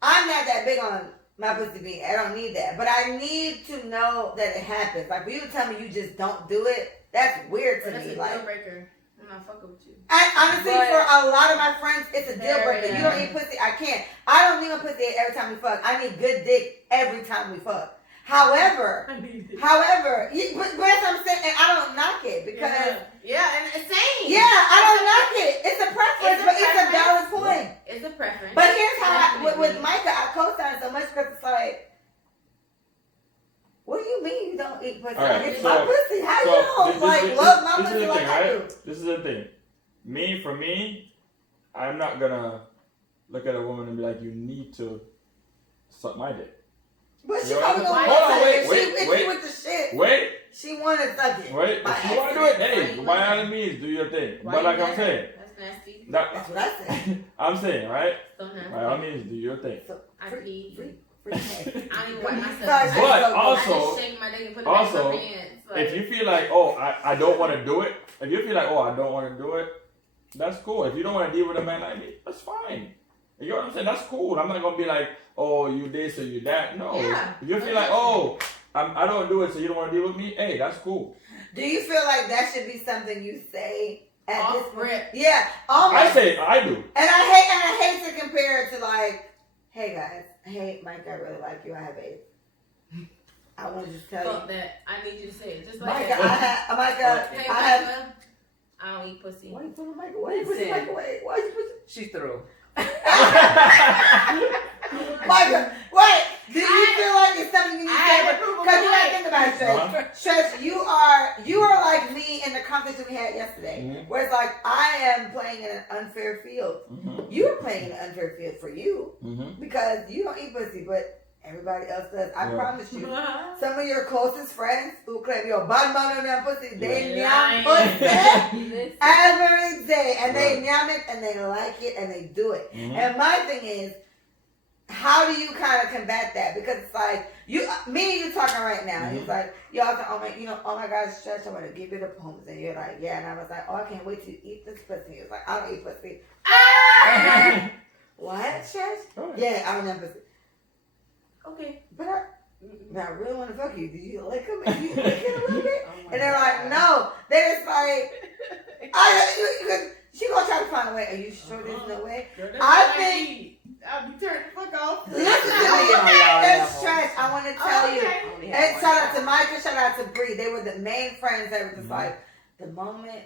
I'm not that big on my pussy being, I don't need that. But I need to know that it happens. Like, for you to tell me you just don't do it, that's weird to me. That's a like, deal breaker. I'm not fucking with you. And honestly, for a lot of my friends, it's a deal breaker. You don't eat pussy, I can't. I don't need a pussy every time we fuck. I need good dick every time we fuck. However, but that's what I'm saying, and I don't knock it because and it's same. Yeah, I don't knock it. It's a preference, but it's a valid point. It's a preference. But here's how with Micah, I co-sign so much because it's like, what do you mean you don't eat pussy? Right, It's my pussy. How you don't love my pussy like I do? This is the thing. For me, I'm not gonna look at a woman and be like, you need to suck my dick. But she probably gonna wait with the shit. Wait. She wanna suck it. Wait. If you wanna do it, hey, by all means, do your thing. But like I'm saying, that's nasty. That's what I said. I'm saying, right? So nasty. By all means, do your thing. So, I pee. Free I don't even wipe myself. But I also, just shake my dick and put it back in my pants. Like, if you feel like, oh, I don't want to do it. If you feel like, oh, I don't want to do it, that's cool. If you don't want to deal with a man like me, that's fine. You know what I'm saying? That's cool. I'm not gonna be like, oh, you this or you that. No. Yeah. If you feel like, oh, I don't do it, so you don't want to deal with me, hey, that's cool. Do you feel like that should be something you say at this rip? Yeah, almost. I say I do. And I hate to compare it to like, hey guys, hey Mike, I really like you. I have AIDS. I want to just tell Fuck you that. I need you to say it just like Micah, that. Hey, I have. I don't eat pussy. Why you put the mic away? Put the mic away. Why you put She's through. Micah, wait. Do you feel like it's something you need to say? Because you gotta think about it, Stretch. Stretch, you are like me in the conversation we had yesterday, where it's like I am playing in an unfair field. You're playing in an unfair field for you because you don't eat pussy, but everybody else does. I promise you. Some of your closest friends who claim your bad man on their pussy, they nyam pussy every day, and they nyam it and they like it and they do it. And my thing is, how do you kind of combat that? Because it's like me and you talking right now. He's like, y'all, oh my gosh, Stretch, I want to give you the poems, and you're like, yeah, and I was like, oh, I can't wait to eat this pussy. He was like, I don't eat pussy. What, Stretch? Yeah, I don't eat pussy. Okay. But man, I really want to fuck you. Did you lick him? Did you lick him a little bit? And they're like, no. They're just like, she gonna try to find a way. Are you sure there's no way? I think. I'll be turned the fuck off. Listen to me. That's trash. I want to tell you. And shout out to Micah, shout out to Bree. They were the main friends that were just like, the moment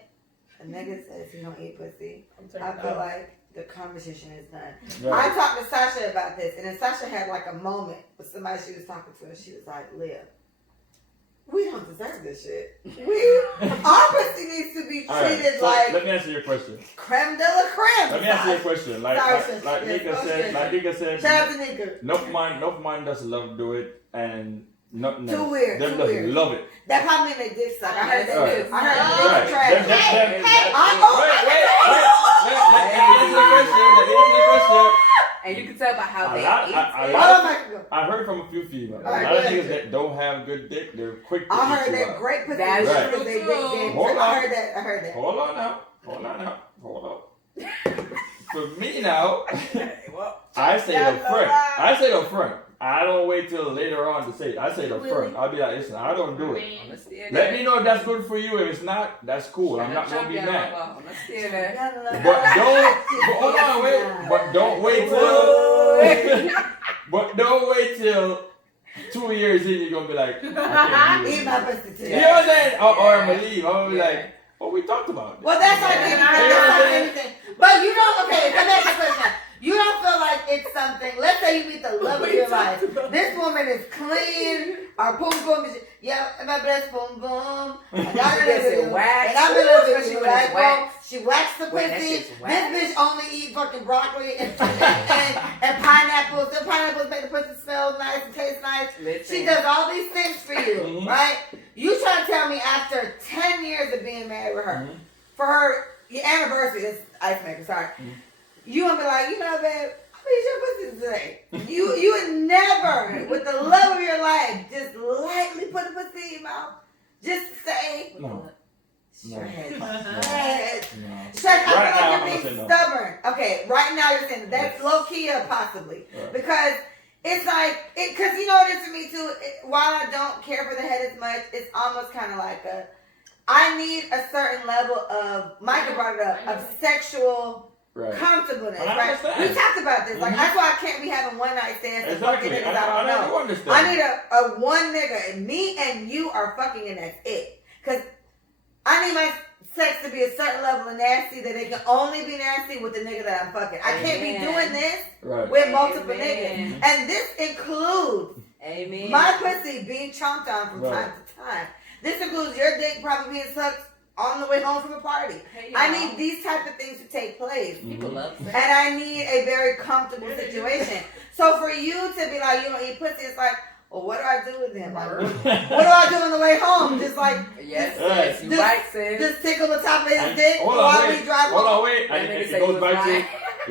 a nigga says he don't eat pussy, I feel like the conversation is done. Right. I talked to Sasha about this, and then Sasha had like a moment with somebody she was talking to, and she was like, Leah, we don't deserve this shit. Our pussy needs to be treated like. Let me answer your question. Creme de la creme. Let me answer your question. Like Nika said. Shout out to Nika. No man doesn't love to do it, and nothing too weird. Them doesn't love it. That probably mean they dick suck. I heard that too. I heard that trash. Wait. Let me answer the question. And you can tell by how they eat. I heard from a few females. A lot of niggas that don't have good dick, they're quick to eat you out. I heard that great pussy. That's true. I heard that. Hold on. For me now, I say it up front. I don't wait till later on to say it. I say it up front. I'll be like, listen, I don't do it. Let me know if that's good for you. If it's not, that's cool. I'm not gonna be mad. But don't wait till 2 years in. You're gonna be like, I can't do it. Eat my pussy too. You know what I'm saying? Or I'm gonna leave. I'm gonna be like, oh, we talked about it. Well, that's like anything. But you don't. Okay, let me ask you a question. You don't feel like it's something. Let's say you meet the love of your life. This woman is clean. Our boom boom is my best boom boom. And I'm in love with you. She waxed the pussy. This bitch only eat fucking broccoli and pineapples. The pineapples make the pussy smell nice and taste nice. She does all these things for you, right? You trying to tell me after 10 years of being married with her, for her your anniversary is ice maker. Sorry. You gonna be like, you know, babe, I mean, your pussy today. You would never, with the love of your life, just lightly put a pussy in your mouth, just to say, Stretch. I feel like you're being stubborn. Okay, right now you're saying that's low key or possibly because it's like because you know what it is for me too. While I don't care for the head as much, it's almost kind of like I need a certain level of Micah brought it up of sexual. Comfortableness, right? We talked about this. Like, that's why I can't be having one night stands and fucking niggas I don't know. I need a one nigga, and me and you are fucking, and that's it. Because I need my sex to be a certain level of nasty that it can only be nasty with the nigga that I'm fucking. I can't be doing this with multiple niggas. And this includes my pussy being chomped on from time to time. This includes your dick probably being sucked on the way home from a party. I need these type of things to take place. People love sex. And I need a very comfortable situation. So for you to be like, you don't eat pussy, it's like, well, what do I do with him? Like, what do I do on the way home? Just like, just tickle the top of his dick while we drive home. Hold on, wait. It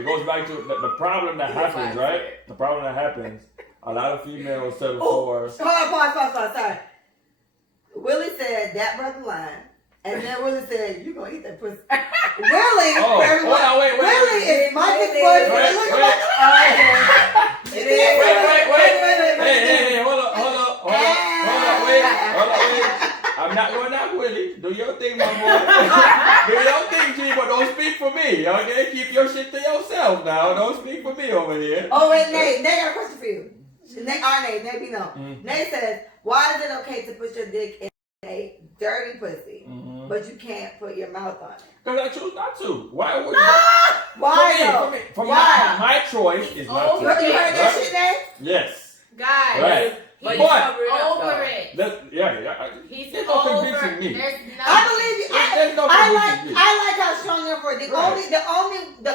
goes back to the problem that happens, right? The problem that happens. A lot of females settle for. Hold on, pause. Sorry. Willie said that brother line. And then Willie said, you gonna eat that pussy. Willie, Willie is Mike's boyfriend. Look at Mike. Hey, hold on, wait. I'm not going out, Willie. Do your thing, my boy. Do your thing, G, but don't speak for me, okay? Keep your shit to yourself now. Don't speak for me over here. Oh, wait, Nate got a question for you. Nate, we know. Nate says, why is it okay to put your dick in a dirty pussy, but you can't put your mouth on it? Because I choose not to. Why would Why? For me, my choice is not to. You heard that shit, Nate? Yes. Guys. Right. He's over it. He's over it. I believe you. I like how strong you're for it. The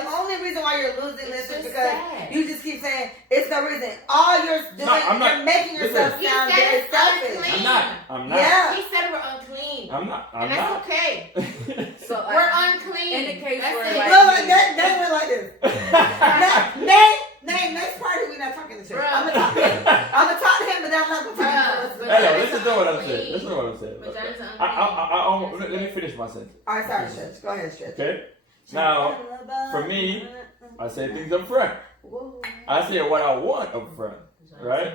only reason why you're losing this is because you just keep saying it's no reason. All you're doing, you're making yourself sound very selfish. I'm not. Yeah. He said we're unclean. I'm not. And that's okay. So we're unclean. In the case where they went like this. Next party we're not talking to him. I'm gonna talk to him. But I'm not gonna talk to him. Hey, listen to what I'm saying. Let me finish my sentence. All right, sorry, Stretch. Go ahead, Stretch. Okay. Now, for me, I say things up front. I say what I want up front. right?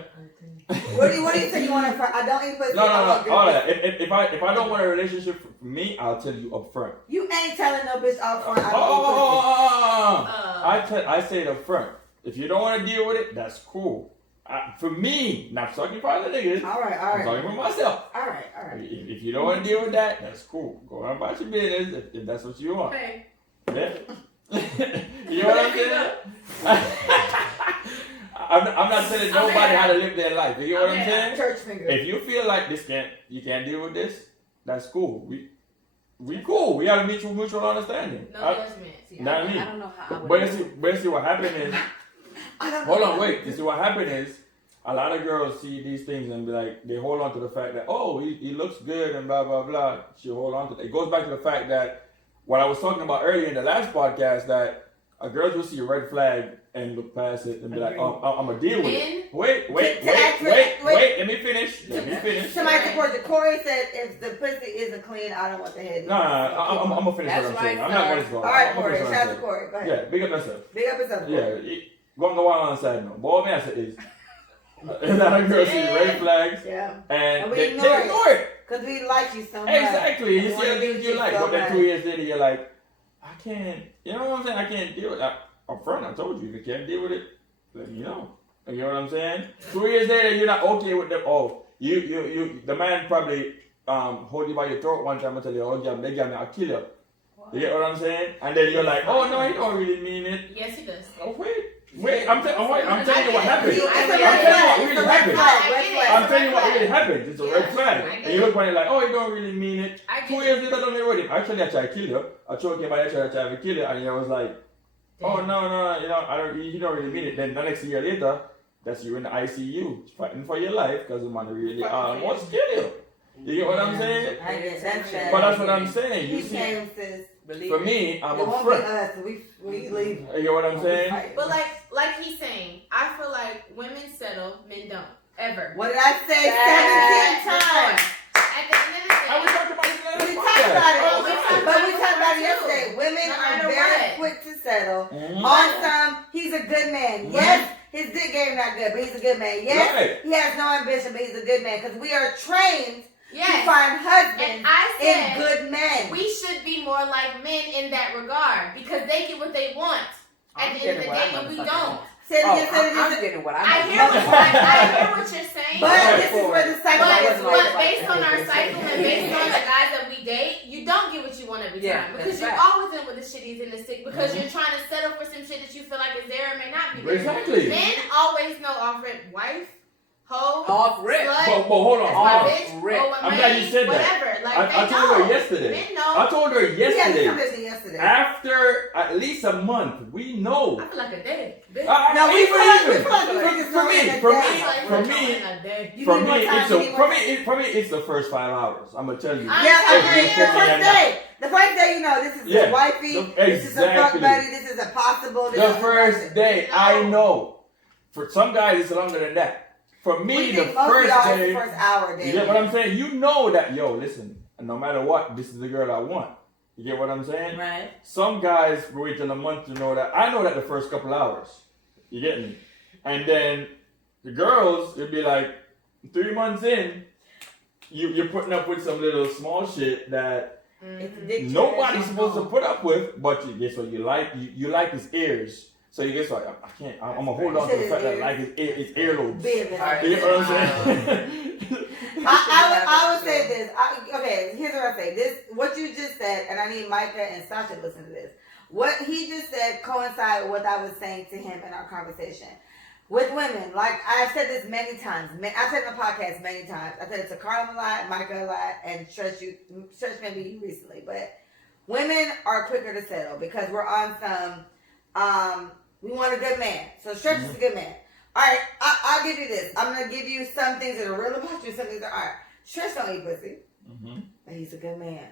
What do you say you want to? I don't eat pussy. No. All that. If I don't want a relationship for me, I'll tell you up front. You ain't telling no bitch up front. I say it up front. If you don't want to deal with it, that's cool. For me, not talking for other niggas. All right. I'm talking for myself. All right. If you don't want to deal with that, that's cool. Go on about your business if that's what you want. Okay. Yeah. You know what I'm saying? I'm not telling nobody how to live their life. You know what I'm saying? Church finger. If you feel like you can't deal with this, that's cool. We cool. We have a mutual understanding. No judgment. Not me. I don't know how I would. But see what happened is. Hold on, wait. You see what happened is. A lot of girls see these things and be like, they hold on to the fact that, oh, he looks good and blah, blah, blah. She hold on to it. It goes back to the fact that what I was talking about earlier in the last podcast, that a girl will see a red flag and look past it and be like, oh, I'm going to deal with it. Wait. Let me finish. Somebody supported Corey said, if the pussy isn't clean, I don't want the head. No, I'm going to finish what I'm saying. I'm not going to go. All right, Corey. Shout out to Corey. Go ahead. Yeah, big up yourself. Big up yourself, Corey. Yeah, going to go on the side note. Boy, man, I said is. A lot of girls see red flags, and we they ignore it because we like you so much. Exactly, you see the things you like, so but then 2 years later you're like, I can't. You know what I'm saying? I can't deal with that. Up front, I told you, if you can't deal with it, let me know. You know what I'm saying? 2 years later, you're not okay with them. Oh, you. The man probably hold you by your throat one time and tell you, oh, they got me, I'll kill you. You get what I'm saying? And then you're like, oh no, he don't really mean it. Yes, he does. Oh wait. I'm telling you what happened. It's a I'm red telling you what really happened. It's a red flag. And you look at it like, oh, you don't really mean it. 2 years later, don't get ready. Actually, I tried to kill you. I choked you, but I tried to kill you. And you was like, oh, no, you know, you don't really mean it. Then the next year later, that's you in the ICU fighting for your life because the man really almost kill you. You get what I'm saying? I get that. But that's what I'm saying. You see, for me, I'm a friend. We leave. You get what I'm saying? But like he's saying, I feel like women settle, men don't. Ever. What did I say? 17 times. At the end of the day. We talked about it last We talked about it yesterday. Women are very quick to settle. On some, he's a good man. Yes, his dick game not good, but he's a good man. Yes, he has no ambition, but he's a good man. Because we are trained to find husbands in good men. We should be more like men in that regard because they get what they want. At the end of the day, and we don't. I'm getting what I hear what you're saying. But this is where the cycle is. But based on our cycle and based on the guys that we date, you don't get what you want every time. Because you're always in with the shitties and the stick because you're trying to settle for some shit that you feel like is there or may not be there. Exactly. Men always know off-rip wife, hoe, off-rip. slut, but hold on. bitch, I'm glad you said whatever. that. Like, I told her yesterday. Men know. I told her yesterday. Yesterday. After at least a month, we know. I feel like a day. For me, it's the first 5 hours. I'm gonna tell you. The first day, you know, this is the wifey. This is a fuck buddy. This is a possible. The first day, I know. For some guys, it's longer than that. For me, the first day, first hour. You get what I'm saying? You know that, listen, no matter what, this is the girl I want. You get what I'm saying? Right. Some guys wait in a month to know that. I know that the first couple hours. You get me? And then the girls, it'd be like 3 months in, you're putting up with some little small shit that nobody's supposed to put up with, but guess what? You like his ears. So you guess what? I'm gonna hold on to the fact that I like his earlobes. You get what I'm saying? I would say this. Here's what I say. What you just said, and I need Micah and Sasha to listen to this. What he just said coincide with what I was saying to him in our conversation. With women, like I've said this many times. I've said it in the podcast many times. I said it to Carla a lot, Micah a lot, and Stretch maybe you recently. But women are quicker to settle because we're on some, we want a good man. So Stretch is a good man. All right, I'll give you this. I'm going to give you some things that are real about you and some things that aren't. Stretch don't eat pussy. But he's a good man.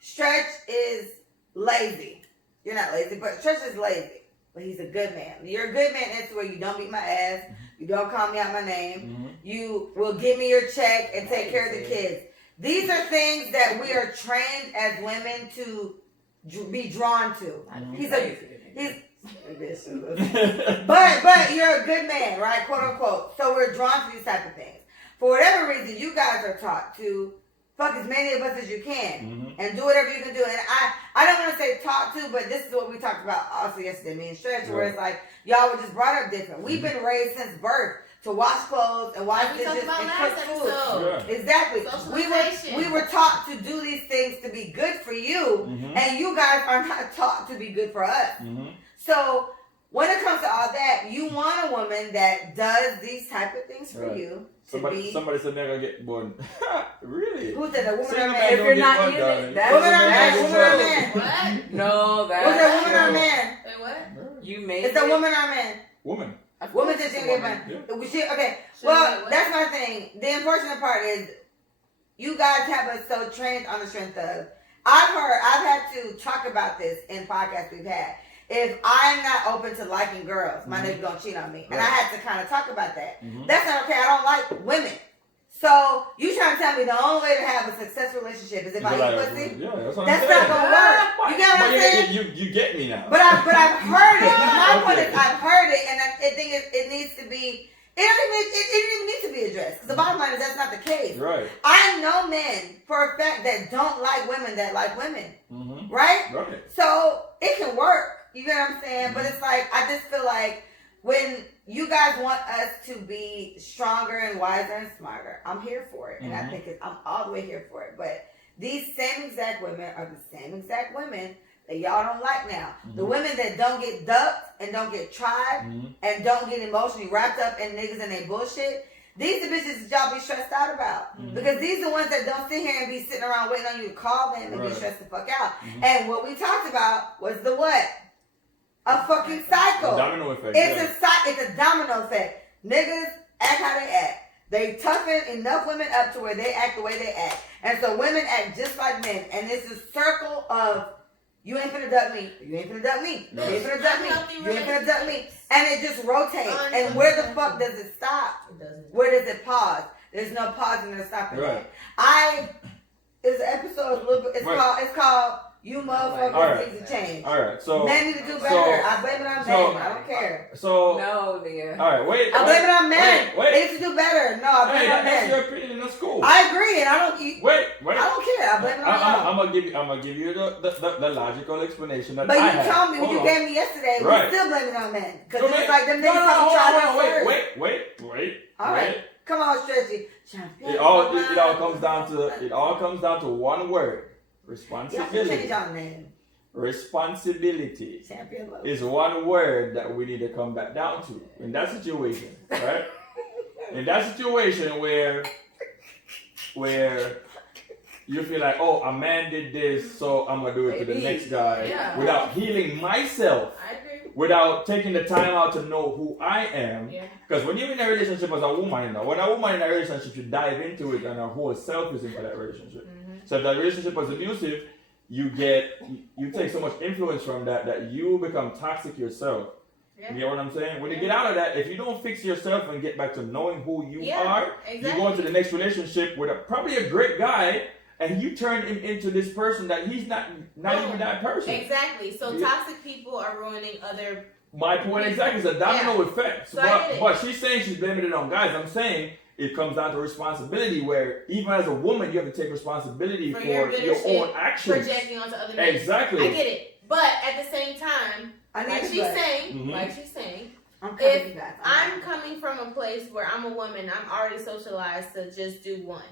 Stretch is lazy. You're not lazy, but Stretch is lazy. But he's a good man. You're a good man. That's where you don't beat my ass. You don't call me out my name. You will give me your check and take care of the kids. These are things that we are trained as women to be drawn to. But you're a good man, right? Quote unquote. So we're drawn to these type of things. For whatever reason, you guys are taught to fuck as many of us as you can and do whatever you can do. And I don't want to say talk to, but this is what we talked about also yesterday, me and Stretch, where it's like y'all were just brought up different. We've been raised since birth to wash clothes and wash dishes and cook food. Yeah. Exactly. We were taught to do these things to be good for you, and you guys are not taught to be good for us. So when it comes to all that, you want a woman that does these type of things for you. Somebody said they're gonna get born. Really? Who said that? Woman or man? If you're not in it, that's woman or man? What? No, that's was it woman or man? Wait, what? You made it's a woman or man? Woman. Woman just didn't get born. Okay. Well, that's my thing. The unfortunate part is you guys have us so trained on the strength of. I've had to talk about this in podcasts we've had. If I'm not open to liking girls, my nigga gonna cheat on me. And I had to kind of talk about that. That's not okay. I don't like women. So you trying to tell me the only way to have a successful relationship is if I eat pussy? Yeah, that's what that's I'm saying. Not gonna work. You get what I'm saying? You get me now. But I've heard it. My point is I've heard it, and I think it needs to be. It don't even need to be addressed. Because the bottom line is that's not the case. Right. I know men for a fact that don't like women that like women. Right? So it can work. You get what I'm saying? But it's like, I just feel like when you guys want us to be stronger and wiser and smarter, I'm here for it. And I think I'm all the way here for it. But these same exact women are the same exact women that y'all don't like now. The women that don't get ducked and don't get tried and don't get emotionally wrapped up in niggas and they bullshit. These the bitches that y'all be stressed out about. Because these are the ones that don't sit here and be sitting around waiting on you to call them and get stressed the fuck out. And what we talked about was the what? A fucking cycle. A domino effect. It's a domino effect. Niggas act how they act. They toughen enough women up to where they act the way they act. And so women act just like men. And it's a circle of you ain't finna duck me. You ain't finna duck me. You ain't finna duck me. You ain't finna duck me. And it just rotates. And where the fuck does it stop? It doesn't. Where does it pause? There's no pausing or stopping that. It's an episode a little bit. It's called You Motherfuckers Need to Change. Alright, so men need to do better. I blame it on men. I don't care. So no, Leah. Alright, wait. I blame it on men. Wait. They need to do better. No, I blame it on men. That's your opinion. That's cool. I agree, and I don't. Wait. I don't care. I blame it on y'all. I'm gonna give you the logical explanation that but I you told me when you gave me yesterday. Right. We still blame it on men because it's like them niggas probably tried it first. Wait. All right. Come on, Stretchy. It all comes down to one word. Responsibility. Change our name. Responsibility is one word that we need to come back down to. In that situation, right? In that situation where you feel like, oh, a man did this, so I'm going to do it to the next guy without healing myself. I agree. Without taking the time out to know who I am. Because when you're in a relationship as a woman, when a woman in a relationship, you dive into it and her whole self is into that relationship. So if that relationship was abusive, you take so much influence from that you become toxic yourself. You get what I'm saying? When you get out of that, if you don't fix yourself and get back to knowing who you are, you go into the next relationship with probably a great guy, and you turn him into this person that he's not even that person. Exactly. So toxic people are ruining other. My point exactly is a domino effect. So but she's saying she's blaming it on guys. I'm saying it comes down to responsibility, where even as a woman, you have to take responsibility for your own actions. Projecting onto other men. Exactly. I get it. But at the same time, like she's saying, if I'm coming from a place where I'm a woman, I'm already socialized to just do one.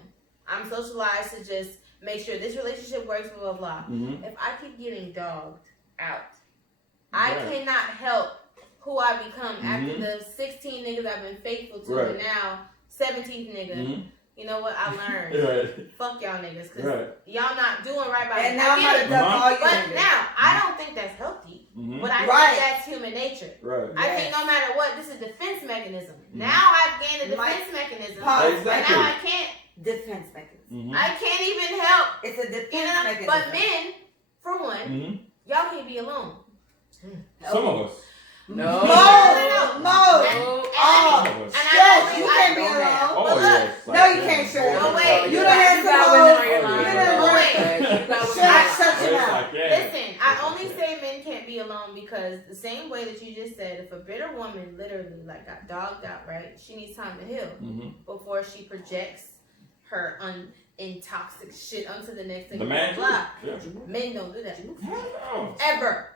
I'm socialized to just make sure this relationship works, blah, blah, blah. If I keep getting dogged out, I cannot help who I become after the 16 niggas I've been faithful to, and now 17th nigga. You know what? I learned. Fuck y'all niggas, because y'all not doing right by me. And now I'm going to duck all you But niggas. Now, I don't think that's healthy. But I think that's human nature. I think no matter what, this is a defense mechanism. Now I've gained a defense mechanism. And now I can't. Defense mechanism. I can't even help. It's a defense mechanism. But men, for one, y'all can't be alone. Some of us. No. Stretch, you can't be alone. No, you can't, Stretch. No way. You don't have some hoes. You don't Shut your mouth. Listen, I only say men can't be alone because the same way that you just said, if a bitter woman literally like got dogged out, right? She needs time to heal before she projects her toxic shit onto the next thing. The man, men don't do that. No. Ever.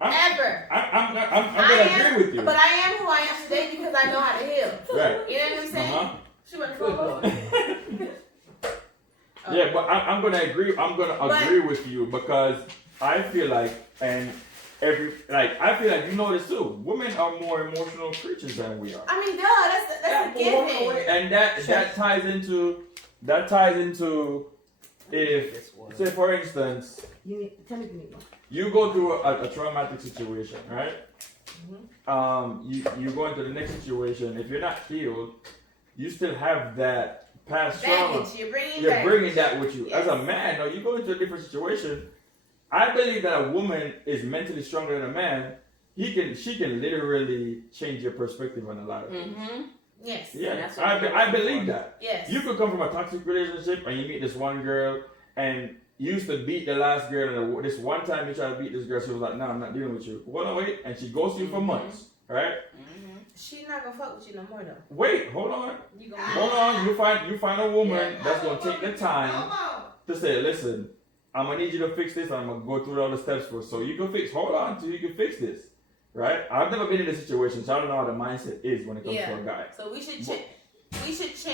I'm gonna agree with you. But I am who I am today because I know how to heal. Right. You know what I'm saying? She went to Yeah, but I'm gonna agree. I'm gonna agree with you because I feel like, I feel like you know this too. Women are more emotional creatures than we are. I mean, that's a given. And that ties into if, say for instance, you go through a traumatic situation, right? You go into the next situation. If you're not healed, you still have that past trauma. You're bringing that with you. Yes. As a man, no, you go into a different situation. I believe that a woman is mentally stronger than a man. She can literally change your perspective on a lot of things. Yes. Yeah, I believe that. Yes. You could come from a toxic relationship and you meet this one girl and you used to beat the last girl, and this one time you tried to beat this girl, she was like, "No, I'm not dealing with you." Hold on, wait, and she goes to you for months, right? She's not gonna fuck with you no more though. Wait, hold on. You find a woman that's gonna take the time to say, "Listen, I'm gonna need you to fix this. I'm gonna go through all the steps first, so you can fix. Hold on, till you can fix this." Right? I've never been in this situation, so I don't know how the mindset is when it comes to a guy. So we should change.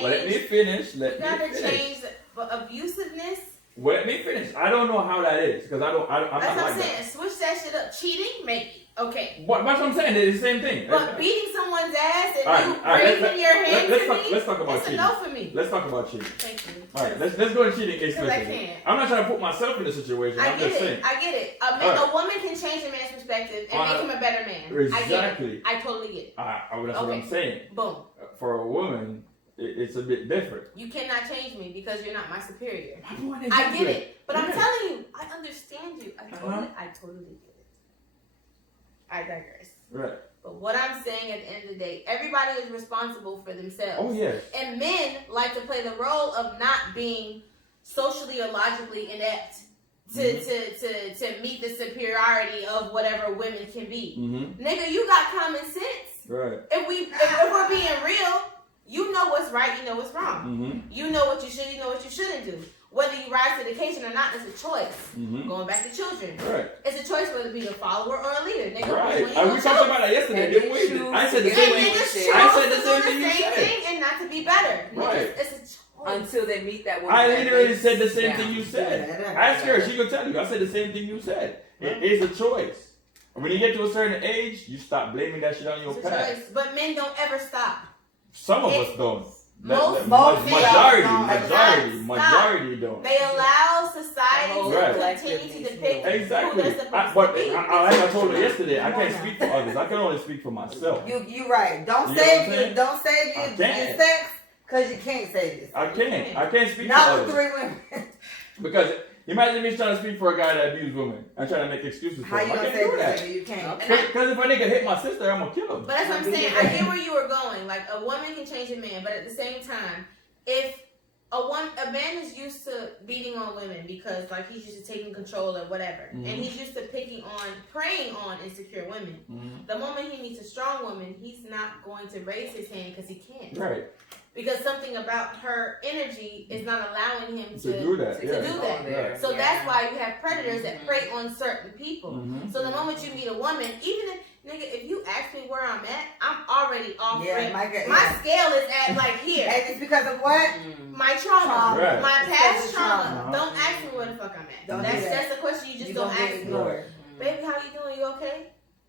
Well, let me finish. You gotta change abusiveness. Well, let me finish. I don't know how that is because I'm That's not what I'm like saying. that. Switch that shit up. Cheating, maybe. Okay. What I'm saying is the same thing. But beating someone's ass and raising your hand to me, let's talk about it's cheating. a no for me. Let's talk about cheating. Thank you. All right, let's go to cheating explicitly. I'm not trying to put myself in the situation. I get it. A woman can change a man's perspective and make him a better man. Exactly. I totally get it. That's what I'm saying. Boom. For a woman, it's a bit different. You cannot change me because you're not my superior. I get it. But I'm telling you, I understand you. I totally get it. I digress. Right. But what I'm saying at the end of the day, everybody is responsible for themselves. Oh, yes. And men like to play the role of not being socially or logically inept to meet the superiority of whatever women can be. Nigga, you got common sense. Right. If we're being real, you know what's right, you know what's wrong. You know what you should, you know what you shouldn't do. Whether you rise to the occasion or not, it's a choice. Going back to children. Right. It's a choice whether to be a follower or a leader. Nigga, right. We talked about that yesterday, didn't we? I said the same thing. I said the same thing you said. And not to be better. Right. It's a choice. Until they meet that woman. I literally said the same thing you said. Ask her, she could tell you. I said the same thing you said. It is a choice. When you get to a certain age, you stop blaming that shit on your past. But men don't ever stop. Some of us don't. Majority don't. They allow society to continue to depict exactly. who they're supposed to be. Like I told you yesterday, I can't speak for others. I can only speak for myself. You're right. Don't save your sex because you can't save this. I can't speak for Not others. with 3 women. Because imagine me trying to speak for a guy that abused women and trying to make excuses for him. How you gonna say that? You can't. Because if a nigga hit my sister, I'm gonna kill him. But that's what I'm saying. I get where you were going. Like a woman can change a man, but at the same time, if a man is used to beating on women because like he's used to taking control or whatever, and he's used to preying on insecure women. The moment he meets a strong woman, he's not going to raise his hand because he can't. Right. Because something about her energy is not allowing him to do that. Right. So that's why you have predators that prey on certain people. So the moment you meet a woman, even if you ask me where I'm at, I'm already off. My scale is at like here. And it's because of what? My trauma. Right. My past trauma. Don't ask me where the fuck I'm at. That's a question you just don't ask me. Baby, how you doing? You okay?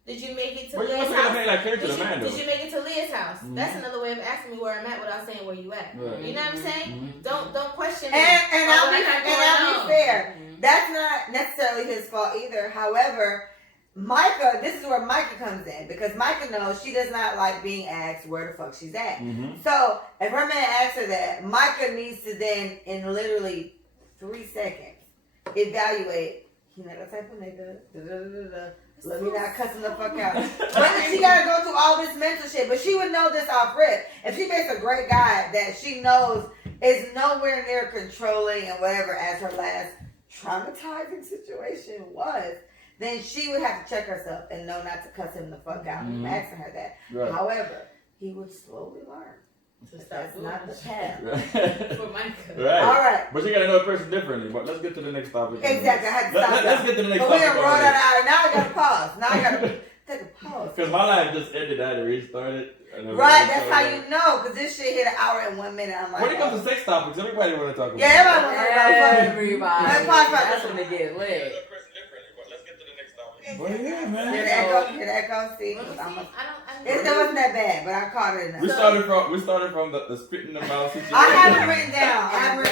Did you make it to Leah's house? Did you make it to Leah's house? That's another way of asking me where I'm at without saying where you at. Right. You know what I'm saying? Don't question me. And I'll be fair. That's not necessarily his fault either. However, Micah, this is where Micah comes in because Micah knows she does not like being asked where the fuck she's at. So if her man asks her that, Micah needs to then, in literally 3 seconds, evaluate. He not that type of nigga. Let me not cuss him the fuck out. But she gotta go through all this mental shit. But she would know this off rip. If she makes a great guy that she knows is nowhere near controlling and whatever as her last traumatizing situation was, then she would have to check herself and know not to cuss him the fuck out. I'm asking her that. Right. However, he would slowly learn. That's not the path. For Micah. Right. All right. But you gotta know a person differently. But let's get to the next topic. Exactly. I had to stop Let's get to the next but topic. we done rolled that out. Now I gotta pause. Now I gotta take a pause. Because my life just ended. I had to restart it. Right, that's how you know. Because this shit hit an hour and 1 minute. I'm like, when it comes to sex topics, everybody want to talk about. Yeah, everybody want to talk about everybody. That's when they get lit. Well, yeah, man. Hear the echo? See? It wasn't that bad, but I caught it enough. We started from the spit in the mouth situation. I have it written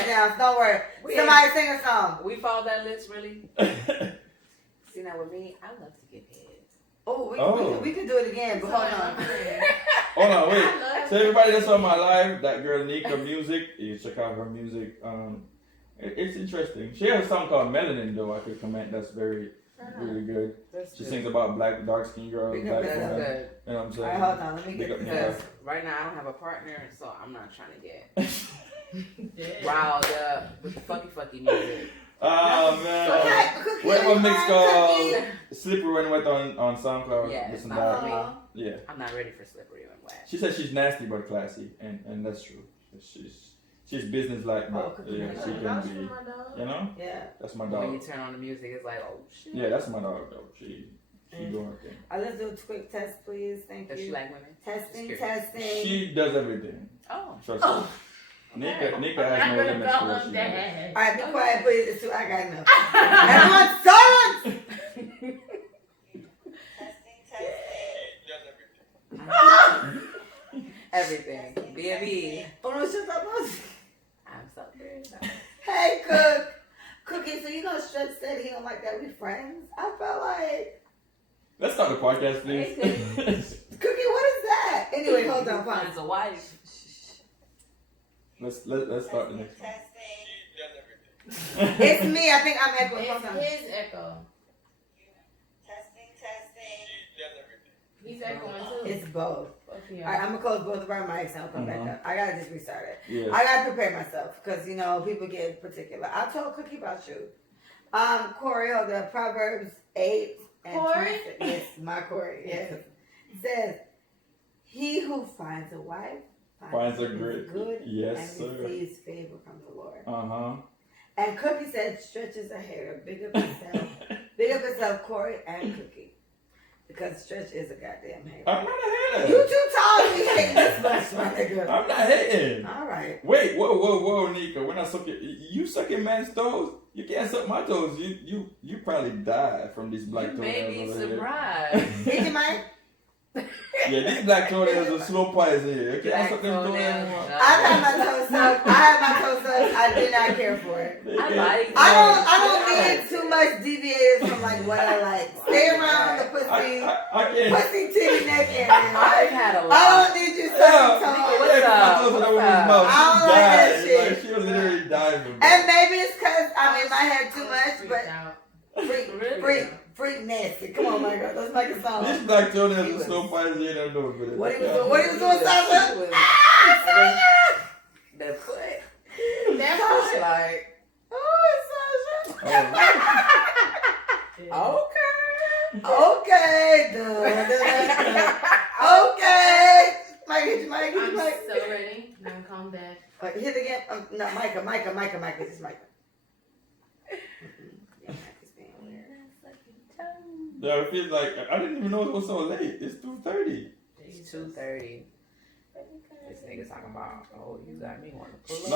down. So don't worry. Somebody sing a song. We followed that list, really? See, now with me, I love to get head. We could do it again, but hold on. Hold on, wait. So everybody that's on my live, that girl Nika Music, you check out her music. It's interesting. She has a song called Melanin, though. I could comment. That's really good. She sings about black, dark skin girls. That's good. You know what I'm saying? All right, hold on. Let me get Because this. right now I don't have a partner, so I'm not trying to get riled up with the fucky music. Oh, man. What mix called Slippery When Wet on SoundCloud? Yeah, Listen it's not for me. Yeah. I'm not ready for Slippery When Wet. She said she's nasty but classy, and that's true. She's business-like, but she can be, you know? Yeah. That's my dog. When you turn on the music, it's like, oh, shit. Yeah, that's my dog, though. She doing her thing. Let's do a quick test, please. Thank you. Does she like women? Testing. She does everything. Oh. Trust me. Nika has no limits to what she does. All right, be quiet, please. It's too, I got enough. Everyone, silence! Everything. B&B. Oh no, shut up. I'm so good. Hey, Cook. Cookie, so you know Stretch said he don't like that we friends? I felt like... Let's start the podcast, please. Cookie, what is that? Anyway, hold on, fine. As a wife. Let's start the next one. It's me. I think I'm echoing. It's his echo. He's echoing too. It's both. Yeah. All right, I'm going to close both of our mics and I'll come back up. I got to just restart it. Yeah. I got to prepare myself because, you know, people get particular. I told Cookie about you. Corey, the Proverbs 8 and Corey? 26. Yes, my Corey. Yes. Says, he who finds a wife finds a good yes, and sir. receives favor from the Lord. Uh-huh. And Cookie said, stretches her hair. Big up yourself, Corey and Cookie. Because Stretch is a goddamn hater. I'm not a hater. You too tall to be hating this much, my nigga. I'm not hating. All right. Wait, whoa, Nika. When I suck you sucking man's toes, you can't suck my toes. You probably die from these black toenails. You may be over surprised. Did you, Mike? Yeah, these black toenails are slow poison here. You can't suck them toenails. I've had my toes sucked. I did not care for it. I don't need too much deviators from like what I like. Stay around the pussy, pussy titty neck area. I've had a lot. I don't need you sucking toes. What's up? I don't like that shit. Like, she was literally diving. And maybe it's because I might have too much, but freak nasty. Come on, my girl, let's make a song. This black toenails are slow poison here. I don't know what he was doing, Sasha? That foot. That foot. Like, oh, Sasha. Okay. Okay. Mike, hit your mic. I'm so ready. Now calm down. Hit again. No, Micah. Just Micah. Yeah, it feels like I didn't even know it was so late. It's 2:30. It's 2:30. This nigga talking about, oh, you got me wanting to pull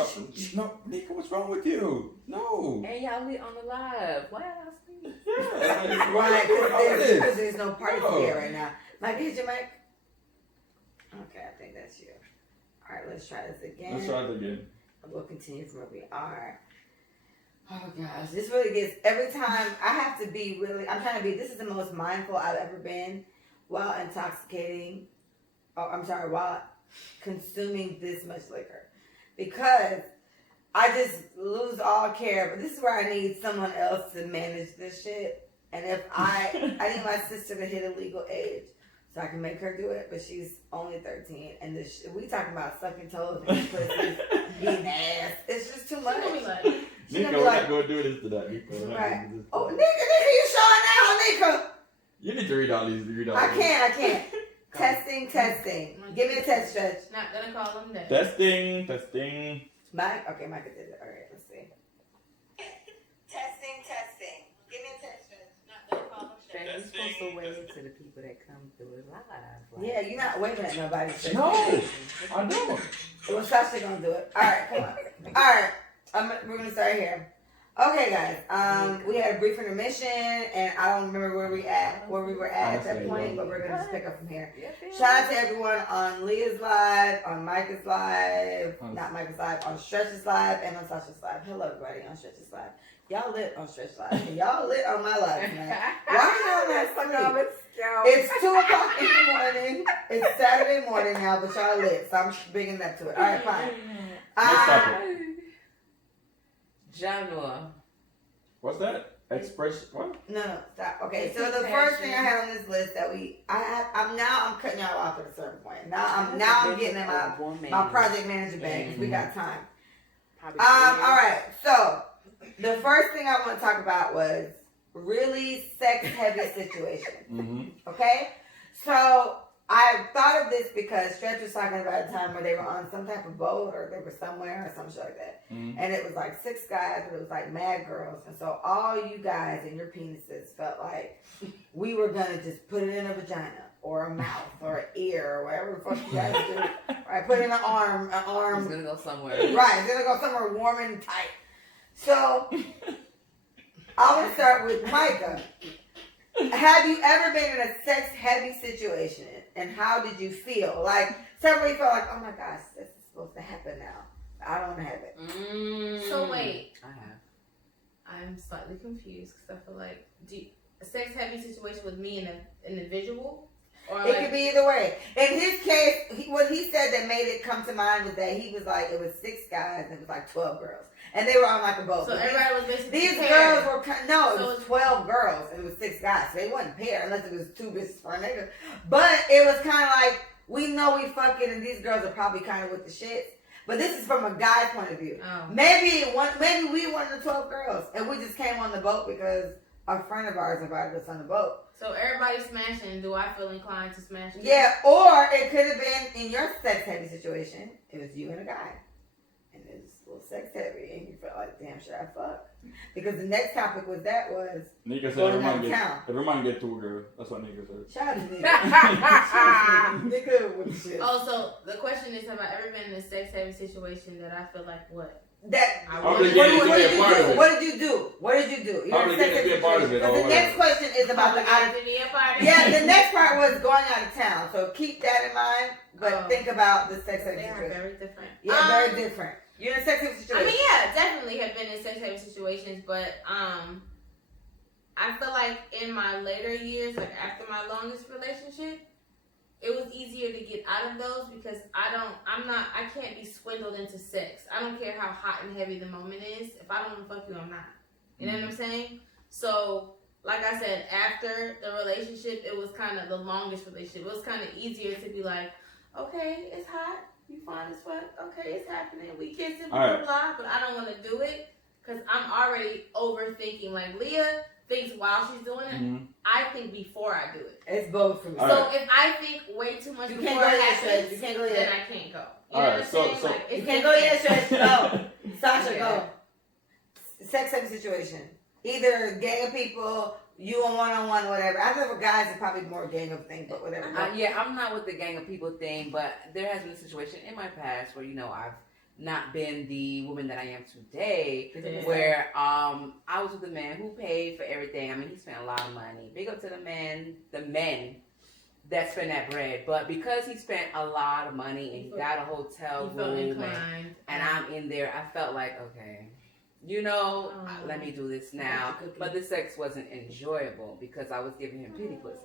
No, up. Nika, what's wrong with you? No. And y'all lit on the live. Why y'all sleep? Yeah. Right, because there's no party here right now. Mike, hit your mic. Okay, I think that's you. All right, let's try this again. We'll continue from where we are. Oh gosh, this really gets, every time I have to be really, I'm trying to be, this is the most mindful I've ever been while while consuming this much liquor. Because I just lose all care, but this is where I need someone else to manage this shit. And if I need my sister to hit a legal age so I can make her do it, but she's only 13. And we talking about sucking toes and pussies, eating ass. It's just too much. Nico, we're not going to do this to that, Nico. Right. Oh, Nico, you showing out, Nico. You need to read all these. I can't. Testing. Give me a test, Stretch. Not gonna call them that. Testing. Mike? Okay, Mike did it. All right, let's see. Testing. Give me a test, Stretch. Not gonna call them that. You're supposed to wave to the people that come through it live. Like, Yeah, you're not waving at nobody. Stretch. No, I don't. Well, Sasha gonna do it. All right, come on. All right, we're gonna start here. Okay, guys. We had a brief intermission, and I don't remember where we were at that point, but we're gonna just pick up from here. Shout out to everyone on Leah's live, on Micah's live, not Micah's live, on Stretch's live, and on Sasha's live. Hello, everybody on Stretch's live. Y'all lit on Stretch's live, and y'all lit on my live tonight. Why y'all not sleep? It's 2:00 in the morning. It's Saturday morning now, but y'all lit, so I'm bringing that to it. All right, fine. Genre. What's that? Expression. What? No, stop. Okay, so the first thing I had on this list that I'm cutting y'all off at a certain point. Now I'm getting in my project manager bag because we got time. All right. So the first thing I want to talk about was really sex heavy situation. Okay, so I thought of this because Stretch was talking about a time where they were on some type of boat or they were somewhere or some shit like that. And it was like 6 guys, but it was like mad girls. And so all you guys and your penises felt like we were going to just put it in a vagina or a mouth or an ear or whatever the fuck you guys do. Right, put it in an arm. It's going to go somewhere. Right, it's going to go somewhere warm and tight. So I want to start with Micah. Have you ever been in a sex heavy situation? And how did you feel? Like, somebody felt like, oh my gosh, this is supposed to happen now. I don't want to have it. So wait. I have. I'm slightly confused because I feel like a sex heavy situation with me and an individual? Or it could be either way. In his case, what he said that made it come to mind was that he was like, it was 6 guys and it was like 12 girls. And they were on like a boat. So everybody was basically these paired. girls were, no, it was 12 girls and it was 6 guys. So they wasn't paired unless it was 2 bitches for a nigga. But it was kind of like, we know we fucking and these girls are probably kind of with the shits. But this is from a guy point of view. Oh. Maybe we one of the 12 girls and we just came on the boat because a friend of ours invited us on the boat. So everybody smashing. Do I feel inclined to smash? Yeah, or it could have been in your sex heavy situation. It was you and a guy, and it was a little sex heavy, and you felt like, damn, should I fuck? Because the next topic was Nigga said going downtown. every man get 2 girls. That's what nigga said. Shout out to nigga. Nigga with the shit. Oh, so the question is, have I ever been in a sex heavy situation that I feel like what? What did you do? What did you do? You're in a sex heavy situation. The next question is about the out of Yeah, the next part was going out of town. So keep that in mind, but think about the sex heavy situation. They are very different. Yeah, very different. You're in a sex heavy situation. I mean, yeah, definitely have been in sex heavy situations, but I feel like in my later years, like after my longest relationship, it was easier to get out of those because I can't be swindled into sex. I don't care how hot and heavy the moment is. If I don't want to fuck you, I'm not. You know what I'm saying? So, like I said, after the relationship, it was kind of the longest relationship. It was kind of easier to be like, okay, it's hot. You fine as fuck. Okay, it's happening. We kissing, blah, blah, blah. But I don't want to do it because I'm already overthinking. Like, Leah thinks while she's doing it. I think before I do it. It's both for me. So if I think way too much before it happens, you can't go yet. then I can't go. You All know right, what I'm saying? so like, you can't go yet, Stretch. Go. Sasha, go. Sex heavy situation. Either gang of people, you on one-on-one, whatever. I know for guys, it's probably more gang of thing, but whatever. Yeah, I'm not with the gang of people thing, but there has been a situation in my past where, I've not been the woman that I am today, where I was with a man who paid for everything. I mean, he spent a lot of money. Big up to the men that spent that bread. But because he spent a lot of money and he got a hotel room and I'm in there, I felt like, okay, let me do this now. But the sex wasn't enjoyable because I was giving him pity pussy.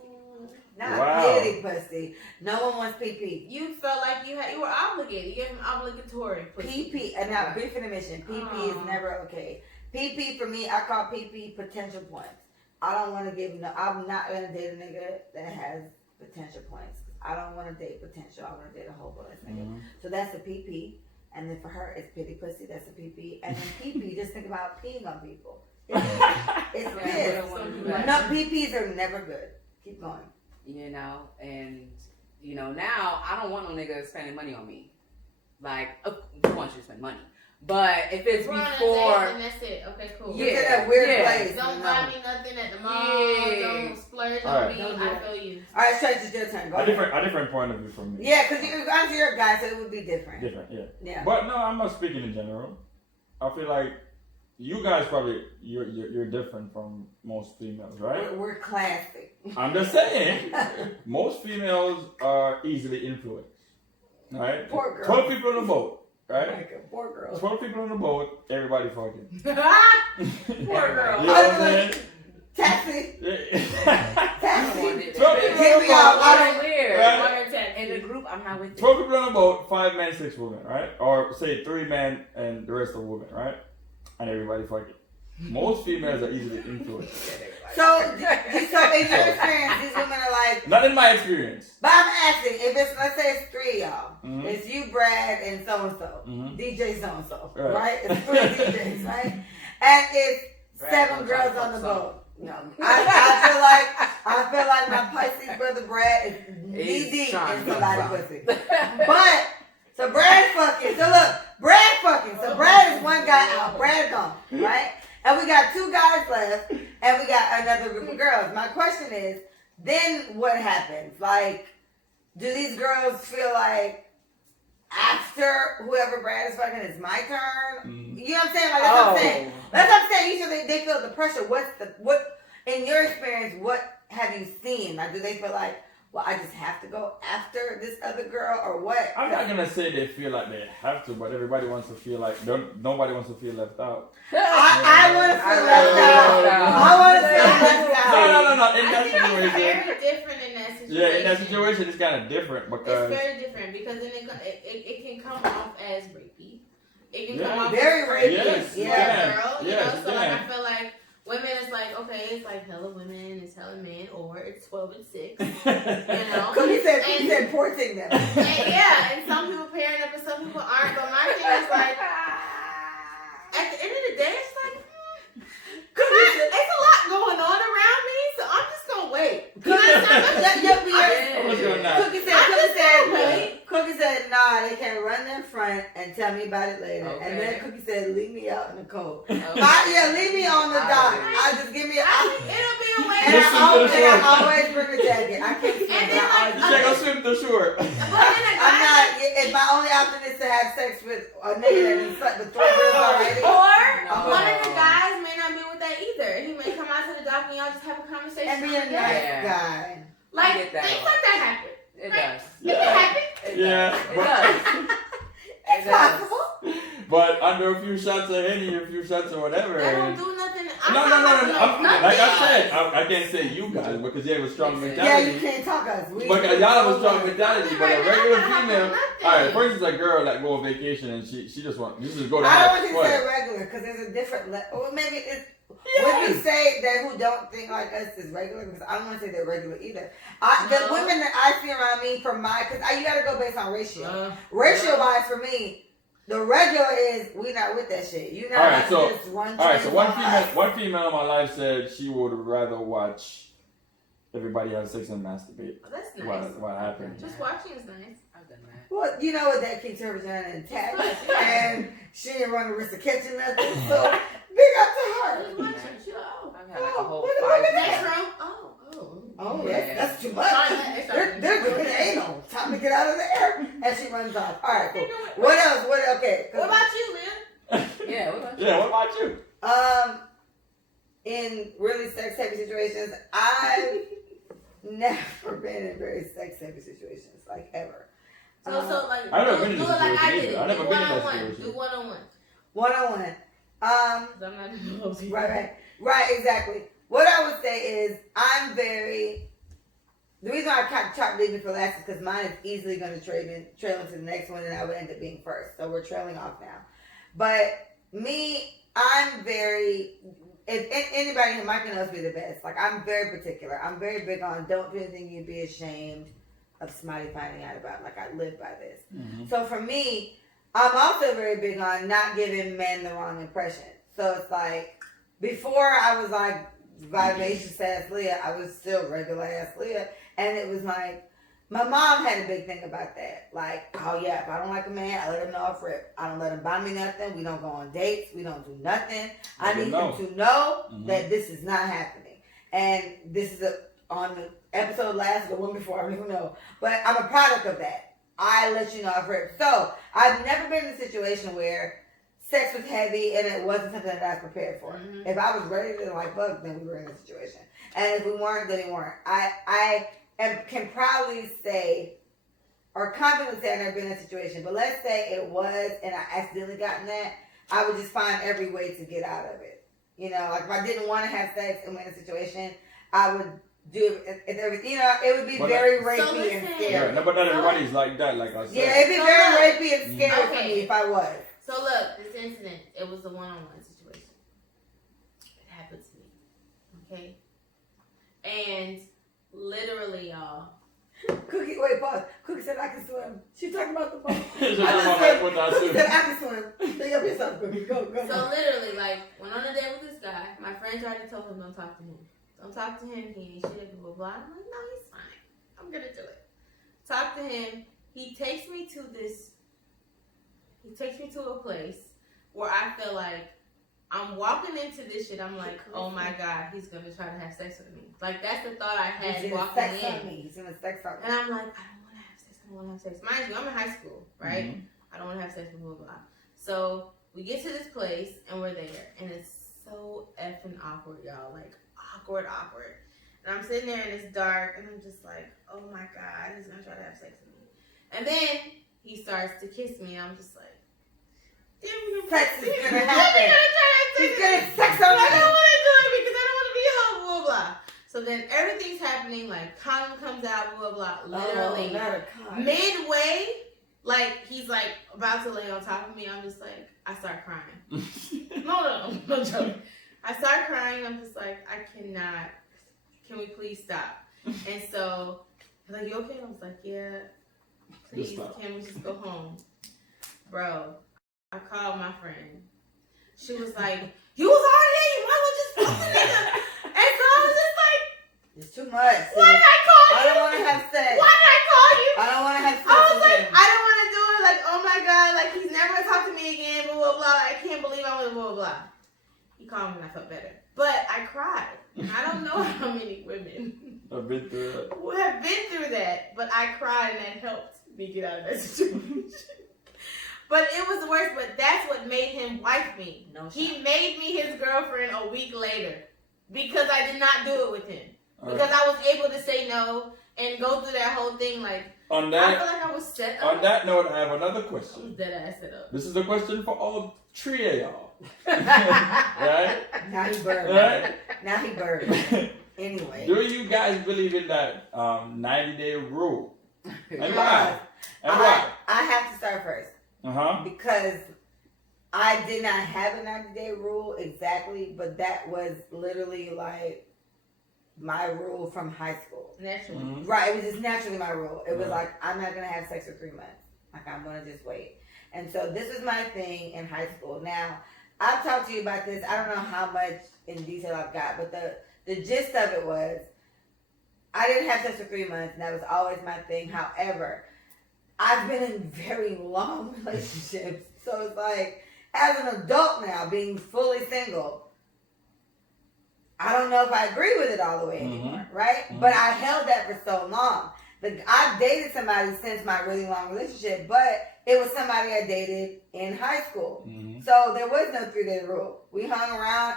Not pity pussy. No one wants PP. You felt like you were obligated. You gave him obligatory pussy. PP, and now brief intermission. PP is never okay. PP for me, I call PP potential points. I don't want to I'm not going to date a nigga that has potential points. I don't want to date potential. I want to date a whole bunch nigga. So that's a PP. And then for her, it's pity pussy. That's a pee-pee. And then pee-pee, just think about peeing on people. It's piss. No, pee-pees are never good. Keep going. You know, and you know, now I don't want no nigga spending money on me. Like, I want you to spend money. But if it's before, then that's it. Okay, cool. You get that weird place. Don't buy me nothing at the mall. Don't splurge on me. I feel you. All right, Stretch, it's your turn. Go ahead. A different point of view from me. Yeah, because you're a guy, so it would be different. Yeah. But no, I'm not speaking in general. I feel like you guys probably you're different from most females, right? We're classy. I'm just saying, most females are easily influenced, right? Poor girl. 12 people in a boat. Right? Like poor girl. 12 people on the boat, everybody fucking. Poor girl. You know what I'm saying? Taxi. Taxi. 12 people on the boat. I don't weird. Right? In the group, I'm not with you. 12 people on the boat, 5 men, 6 women, right? Or say 3 men and the rest are women, right? And everybody fucking. Most females are easily influenced. So in your experience, these women are like. Not in my experience. But I'm asking, if it's, let's say it's 3 of y'all. Mm-hmm. It's you, Brad, and so-and-so. Mm-hmm. DJ so-and-so. Right. Right? It's 3 DJs, right? And it's 7 girls on the boat. No. I feel like my Pisces brother Brad is knee-deep in somebody's pussy. But, so Brad's fucking. So look, Brad fucking. So Brad is one guy out. Brad gone. Right? And we got 2 guys left, and we got another group of girls. My question is, then what happens? Like, do these girls feel like after whoever Brad is fucking, it's my turn? Mm. You know what I'm saying? Like, that's what I'm saying. That's what I'm saying. Usually they feel the pressure. What in your experience, what have you seen? Like, do they feel like, well, I just have to go after this other girl, or what? I'm not gonna say they feel like they have to, but everybody wants to feel like nobody wants to feel left out. I want to feel left out. I want to feel left out. No. In that situation, it's very different in that situation. Yeah, in that situation, it's kind of different because it's very different because then it can come off as rapey. It can come off very as rapey. Yes, girl. You yes, know, so like I feel like women is like, okay, it's like hella women, it's hella men, or it's 12 and 6. You know? Cookie said porting them. And some people pairing up and some people aren't. But my thing is like, at the end of the day, it's like, it's a lot going on around me, so I'm just gonna wait. Cookie said, nah, they can't run in front and tell me about it later. Okay. And then Cookie said, leave me out in the cold. Okay. Leave me on the dock. It'll be a way. And I always bring a jacket. I can't swim. You can't go swim the shore. I'm not. If my only option is to have sex with a nigga that has slept with 3 girls already. Or one of the guys may not be with that either. He may come out to the dock and y'all just have a conversation. And be a nice guy. Like, things like that happen. It does. It can happen. It's possible. But under a few shots of Henny, a few shots of whatever. That don't do nothing. No. Like I said, I can't say you guys because you have a strong mentality. Yeah, you can't talk us. But y'all have a strong mentality. But a regular female, alright, for instance, a girl that go on vacation and she just want to go to. I don't want you to say regular because there's a different or maybe it's. Would we say that who don't think like us is regular? Because I don't want to say they're regular either. The women that I see around me, because you got to go based on ratio. Ratio-wise, for me, the regular is we not with that shit. You know, just one. All right, so one female in my life said she would rather watch everybody have sex and masturbate. Oh, that's nice. What happened? Just watching is nice. I've done that. Well, you know what? That keeps her vagina intact, and she didn't run the risk of catching nothing. So big up to her. I've had like a whole Next room. Oh, that's too much. They're doing anal. Time to get out of the air. And she runs off. All right, cool. What else? Okay. What about you, Lynn? Yeah, what about you? In really sex-heavy situations, I've never been in very sex-heavy situations, like ever. So like, I've never been in do it this like I situation did it. either. I've never Do been in that one-on-one. situation. Do one-on-one. One-on-one. I'm not in those either. Right, exactly. What I would say is the reason why I tried leaving for last is because mine is easily going to trail into the next one and I would end up being first. So we're trailing off now. But me, I'm very, if anybody who Mike knows me the best, like I'm very particular. I'm very big on don't do anything you'd be ashamed of somebody finding out about. Like I live by this. Mm-hmm. So for me, I'm also very big on not giving men the wrong impression. So it's like, before I was like vivacious ass Leah, I was still regular ass Leah. And it was like, my mom had a big thing about that. Like, oh yeah, if I don't like a man, I let him know off rip. I don't let him buy me nothing. We don't go on dates. We don't do nothing. I need him to know that this is not happening. And this is on the episode last, the one before, I don't even know. But I'm a product of that. I let you know off rip. So I've never been in a situation where sex was heavy and it wasn't something that I was prepared for. If I was ready to like fuck, then we were in a situation. And if we weren't, then we weren't. I can proudly say, or confidently say I've never been in a situation, but let's say it was and I accidentally got in that, I would just find every way to get out of it. You know, like if I didn't want to have sex and we're in a situation, I would do it. It would be very rapey and scary. Yeah, no, but not everybody's like that, like I said. Yeah, it'd be very rapey and scary for me if I was. So look, this incident, it was a one-on-one situation. It happened to me. Okay? And literally, y'all. Cookie, wait, pause. Cookie said I can swim. She's talking about the phone. Cookie said I can swim. Pick up yourself, Cookie. Go. So literally, like, went on a date with this guy. My friends already told him, don't talk to him. Don't talk to him. He ain't shit, blah, blah, blah. I'm like, no, he's fine. I'm going to do it. Talk to him. He takes me to a place where I feel like I'm walking into this shit. I'm like, oh my God, he's going to try to have sex with me. Like, that's the thought I had walking in. He's going to sex on me. And I'm like, I don't want to have sex. Mind you, I'm in high school, right? I don't want to have sex with blah, blah, blah. So we get to this place and we're there. And it's so effing awkward, y'all. Like, awkward. And I'm sitting there and it's dark. And I'm just like, oh my God, he's going to try to have sex with me. And then he starts to kiss me. And I'm just like, sex is going to happen. He's going to sex on me. I don't want to do it because I don't want to be home, blah, blah. So then everything's happening, like condom comes out, blah, blah, literally. Midway, like he's like about to lay on top of me, I'm just like, I start crying. No joke. I start crying, I'm just like, I cannot, can we please stop? And so, he's like, you okay? I was like, yeah, please, can we just go home? Bro, I called my friend. She was like, you was already there, you might as well just fuck the nigga. And so I was just like, it's too much. Why did I call you? I don't want to have sex. Why did I call you? I don't want to have sex. I was like, I don't want to do it. Like, oh my God, like he's never gonna talk to me again, blah, blah, blah. I can't believe I went blah, blah, blah. He called me and I felt better. But I cried. I don't know how many women have been through that. But I cried and that helped me get out of that situation. But it was the worst, but that's what made him wife me. He made me his girlfriend a week later because I did not do it with him. Because I was able to say no and go through that whole thing. Like, I feel like I was set up. On that note, I have another question. I was dead ass set up. This is a question for all three of y'all. Right? Now he burned. Right? Now he burned. Anyway. Do you guys believe in that 90-day rule? And why? I have to start first. Uh-huh. Because I did not have a 90-day rule exactly, but that was literally like my rule from high school. Naturally. Mm-hmm. Right, it was just naturally my rule. It was like, I'm not going to have sex for 3 months. Like, I'm going to just wait. And so this was my thing in high school. Now, I've talked to you about this. I don't know how much in detail I've got, but the gist of it was, I didn't have sex for 3 months, and that was always my thing. However, I've been in very long relationships. So it's like, as an adult now, being fully single, I don't know if I agree with it all the way anymore, right? But I held that for so long. I've dated somebody since my really long relationship, but it was somebody I dated in high school. So there was no 3-day rule. We hung around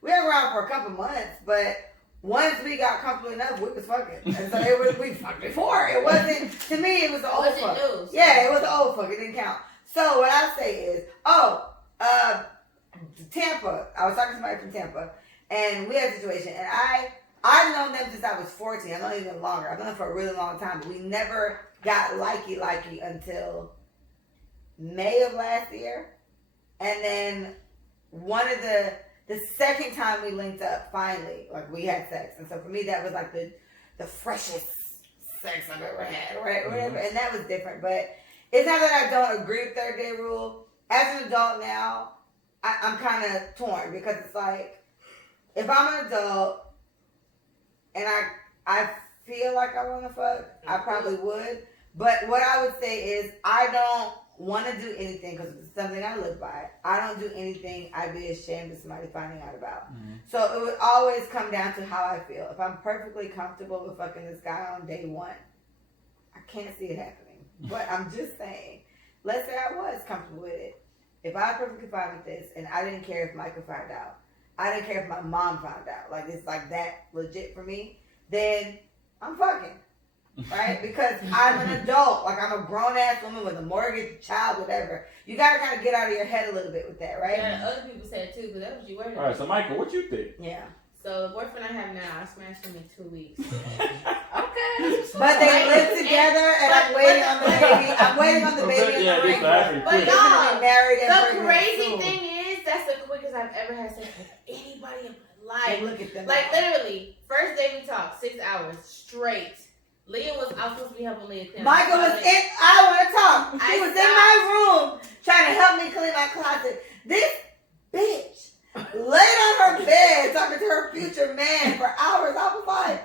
for a couple months, but once we got comfortable enough, we was fucking. And so we fucked before. It wasn't, to me, it was the old fuck. News. Yeah, it was the old fuck. It didn't count. So what I say is, Tampa. I was talking to somebody from Tampa, and we had a situation, and I've known them since I was 14. I've known them even longer. I've known them for a really long time, but we never got likey until May of last year. And then the second time we linked up, finally, like we had sex. And so for me, that was like the freshest sex I've ever had, right? Whatever. And that was different. But it's not that I don't agree with 30-day rule. As an adult now, I'm kind of torn because it's like, if I'm an adult and I feel like I want to fuck, I probably would. But what I would say is I don't want to do anything because it's something I live by. I don't do anything I'd be ashamed of somebody finding out about. Mm-hmm. So it would always come down to how I feel. If I'm perfectly comfortable with fucking this guy on day one, I can't see it happening. But I'm just saying, let's say I was comfortable with it. If I was perfectly fine with this and I didn't care if Michael found out, I didn't care if my mom found out, like it's like that legit for me, then I'm fucking. Right? Because I'm an adult. Like, I'm a grown-ass woman with a mortgage, child, whatever. You got to kind of get out of your head a little bit with that, right? Yeah, other people said it too, but that's what you worried about. All right, so Michael, what you think? Yeah. So the boyfriend I have now, I smashed him in 2 weeks. Okay. But they live together, and I'm waiting on the baby. I'm waiting on the baby in the ring. But y'all, married and the crazy thing is, that's the quickest I've ever had sex with anybody in my life. And look at them. Like, literally, first day we talked, 6 hours straight. I was supposed to be helping Leah clean. Michael was in, I want to talk. He was in my room trying to help me clean my closet. This bitch laid on her bed talking to her future man for hours. I was like,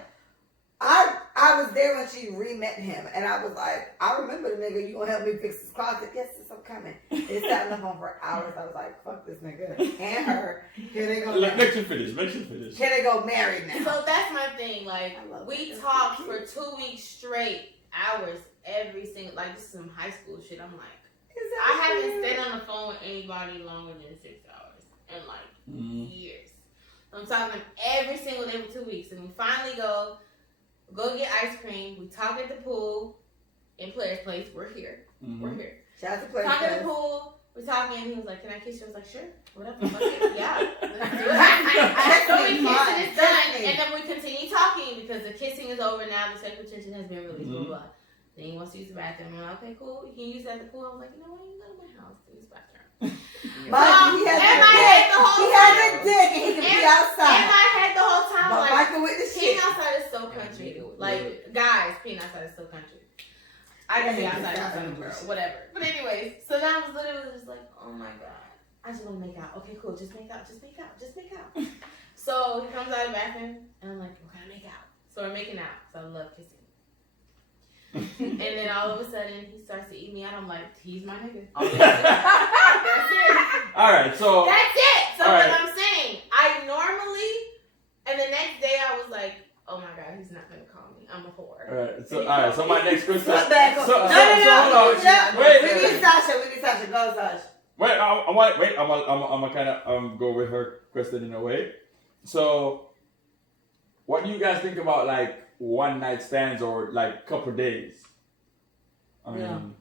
I was there when she re-met him, and I was like, I remember the nigga, you gonna help me fix this closet? Yes, sis, I'm coming. They sat on the phone for hours. I was like, fuck this nigga and her. Here they go. Let you finish. Here they go married now. So that's my thing. Like, we talked for 2 weeks straight, hours, every single, like, this is some high school shit. I'm like, I haven't stayed on the phone with anybody longer than 6 hours in like years. I'm talking to them every single day for 2 weeks, and we finally go get ice cream. We talk at the pool in Players Place. We're here. Mm-hmm. We're here. Shout out to Players Talk Place. at the pool. We're talking, and he was like, "Can I kiss you?" I was like, "Sure." Whatever. Okay. Yeah. Let's do it. So we kiss and it's done, and then we continue talking because the kissing is over now. The sexual tension has been released. Blah blah. Then he wants to use the bathroom. I'm like, okay, cool. You can use that at the pool. I was like, you know what? You can go to my house to use the bathroom. He has a dick and he can be outside. In my head the whole time, but like, Michael with the shit. peeing outside is so country. Like, guys, peeing outside is so country. I can be outside in girl, whatever. But anyways, so then I was literally just like, oh my god, I just want to make out. Okay, cool. Just make out. So he comes out of the bathroom, and I'm like, we're gonna make out. So we're making out. So I love kissing. And then all of a sudden, he starts to eat me out. I'm like, he's my nigga. That's it. All right, so. That's it. So right. what I'm saying, I normally, and the next day I was like, oh my god, he's not gonna call me. I'm a whore. All right. So my next question. No. Wait. We need Sasha. Go, Sasha. Wait. I'm gonna kind of go with her question in a way. So, what do you guys think about like one night stands or like couple days? I mean,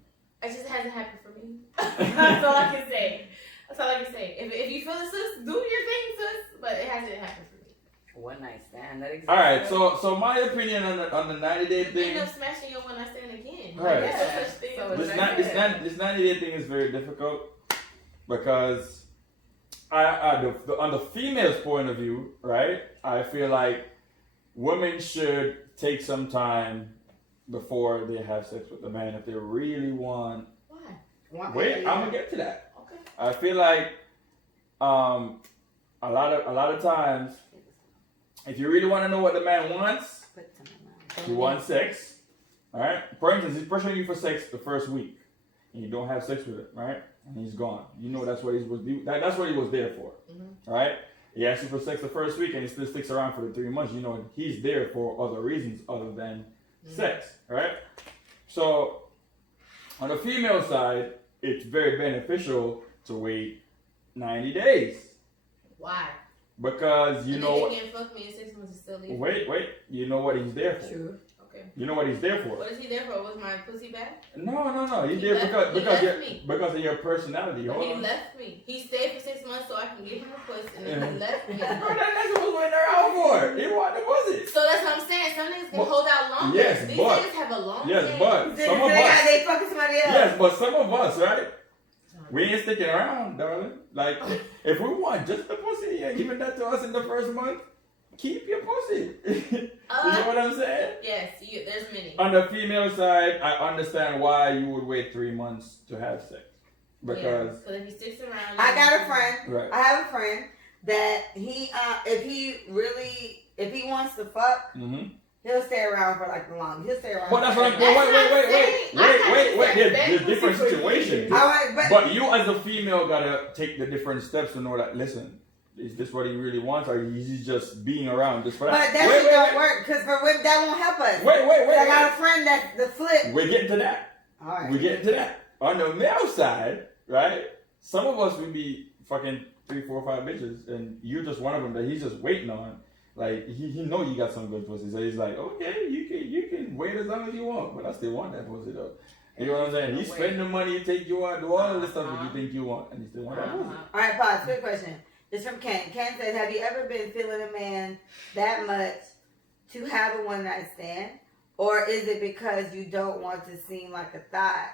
it just hasn't happened for me. That's all I can say. If you feel it, sis, do your thing, sis. But it hasn't happened for me. One night stand. That exists. all right. So my opinion on the 90-day You thing. end up smashing your one night stand again. All right. Like, that's no such thing. So This 90-day thing is very difficult because on the female's point of view, right? I feel like women should take some time before they have sex with the man if they really want. Why? Wait, I'm gonna get to that. Okay. I feel like a lot of times, if you really want to know what the man wants, he wants sex. All right. For instance, he's pressuring you for sex the first week, and you don't have sex with him, right? And he's gone. You know that's what he was. That's what he was there for, right? He asks you for sex the first week, and he still sticks around for the 3 months. You know he's there for other reasons other than sex, right? So on the female side, it's very beneficial to wait 90 days. Why? Because you know. He can't fuck me in 6 months and still leave. Wait. You know what he's there for. True. Okay. You know what he's there for. What is he there for? Was my pussy bad? No. He's He there left because of your personality. But Hold he on. left me. He stayed for 6 months so I can get him a pussy, and then he left me. Bro, that's what we're out for. He wanted the pussy. So that's what I'm saying. Some niggas can hold out longer. Yes, These but niggas have a long yes, game. but some of us. They fucking somebody else. Yes, but some of us, right? We ain't sticking around, darling. Like, if we want just the pussy, yeah, giving that to us in the first month, keep your pussy. You know what I'm saying? Yes, there's many. On the female side, I understand why you would wait 3 months to have sex. Because if he sticks around, I got a friend. Right. I have a friend that if he wants to fuck, he'll stay around for like the long. He'll stay around. But that's what I'm. Wait. There's different situations. But you as a female gotta take the different steps to know that. Listen, is this what he really wants, or is he just being around just for that? But that shit don't work because for women that won't help us. I got a friend that's the flip. We're getting to that. All right. We're getting to that. On the male side, right? Some of us would be fucking 3, 4, 5 bitches, and you're just one of them that he's just waiting on. Like he know you got some good pussy, so he's like, okay, you can wait as long as you want, but I still want that pussy though. You know what I'm saying? He spend the money, take you out, do all of the stuff that you think you want, and he still want that pussy. All right, pause. Good question. It's from Ken. Ken says, have you ever been feeling a man that much to have a one night stand, or is it because you don't want to seem like a thought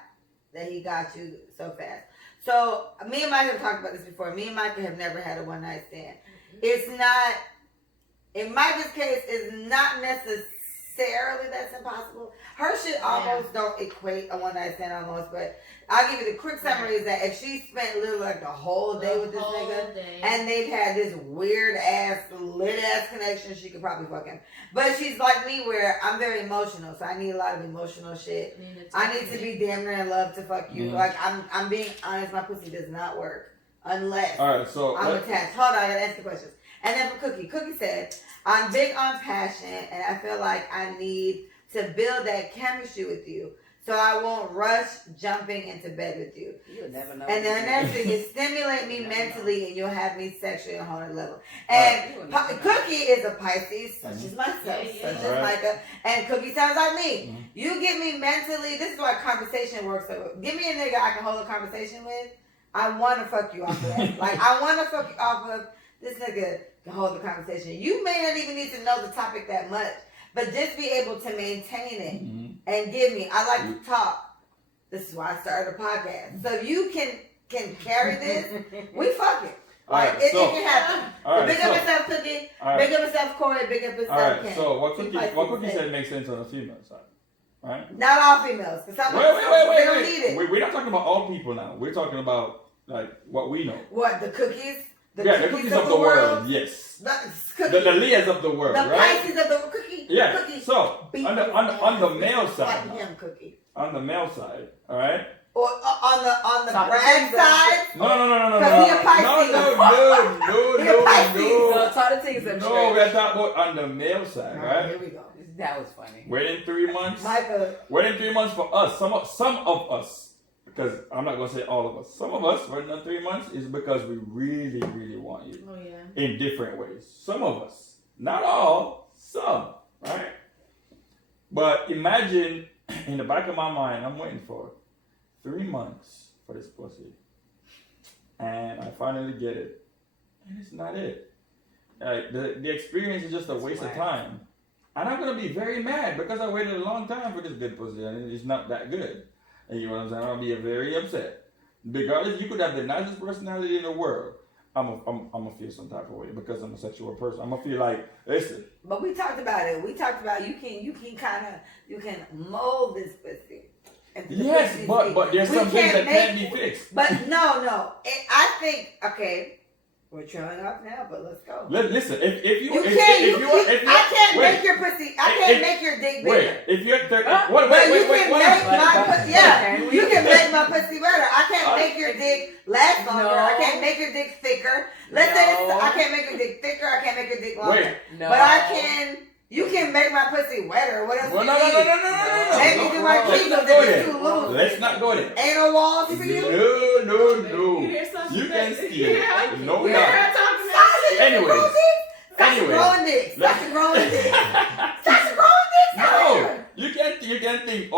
that he got you so fast? So me and Micah have talked about this before. Me and Micah have never had a one night stand. It's not, in Micah's case, it's not necessarily that's impossible. Her shit almost don't equate a one night stand almost, but I'll give you the quick summary is that if she spent literally like the whole day with this nigga and they've had this weird ass, lit ass connection, she could probably fuck him. But she's like me where I'm very emotional, so I need a lot of emotional shit. I need to be damn near in love to fuck you. Like I'm being honest, my pussy does not work unless I'm attached. Hold on, I gotta answer the questions. And then for Cookie said, I'm big on passion and I feel like I need to build that chemistry with you. So I won't rush jumping into bed with you. You'll never know. And then next thing is stimulate me mentally and you'll have me sexually on a whole other level. And Cookie is a Pisces, such as myself, such as Micah. And Cookie sounds like me. You get me mentally, this is why conversation works. So give me a nigga I can hold a conversation with. I want to fuck you off of that. Like I want to fuck you off of this nigga can hold the conversation. You may not even need to know the topic that much. But just be able to maintain it and give me. I like to talk. This is why I started a podcast. So you can carry this. We fuck it. Like it can happen. Big up yourself, Cookie. Big up yourself, Corey. Big up yourself, Ken. Alright, so what Cookie said makes sense on the female side, right? Not all females. Wait. They don't need it. We're not talking about all people now. We're talking about like what we know. What the cookies? The cookies of the world. Yes. The Leahs of the world. The Pisces of the cookie. Yeah. Cookie. So on the male side. Cookie. On the male side, all right. Or on the brand side. No. Because he a Pisces. No. Talk to things. No, we're talking about on the male side, right? Here we go. That was funny. Waiting 3 months. Micah. Waiting 3 months for us. Some of us. Because I'm not going to say all of us. Some of us, waiting on 3 months is because we really, really want you. Oh, yeah. In different ways. Some of us. Not all. Some. Right? But imagine, in the back of my mind, I'm waiting for 3 months for this pussy. And I finally get it. And it's not it. Like, the experience is just a waste of time. And I'm going to be very mad because I waited a long time for this good pussy and it's not that good. And you know what I'm saying? I'm gonna be very upset. Regardless, you could have the nicest personality in the world. I'm gonna feel some type of way because I'm a sexual person. I'm gonna feel like, listen. But we talked about it. We talked about you can mold this pussy. Yes, but there's some things that can't be fixed. But no. I think we're trailing off now, but let's go. Listen, if you I can't make your pussy. I can't make your dick bigger. Wait, if you're you can make my pussy better. I can't make your dick last longer. I can't make your dick thicker. Let's say I can't make your dick thicker. I can't make your dick longer. But I can. You can make my pussy wetter. What else do you need? No. Make me do my kegels if it's too loose. Let's not go there. Anal walls for you? No. You hear Sasha? You can steal it. Yeah. No, Anyways. Sasha growing dick. No. You can't think,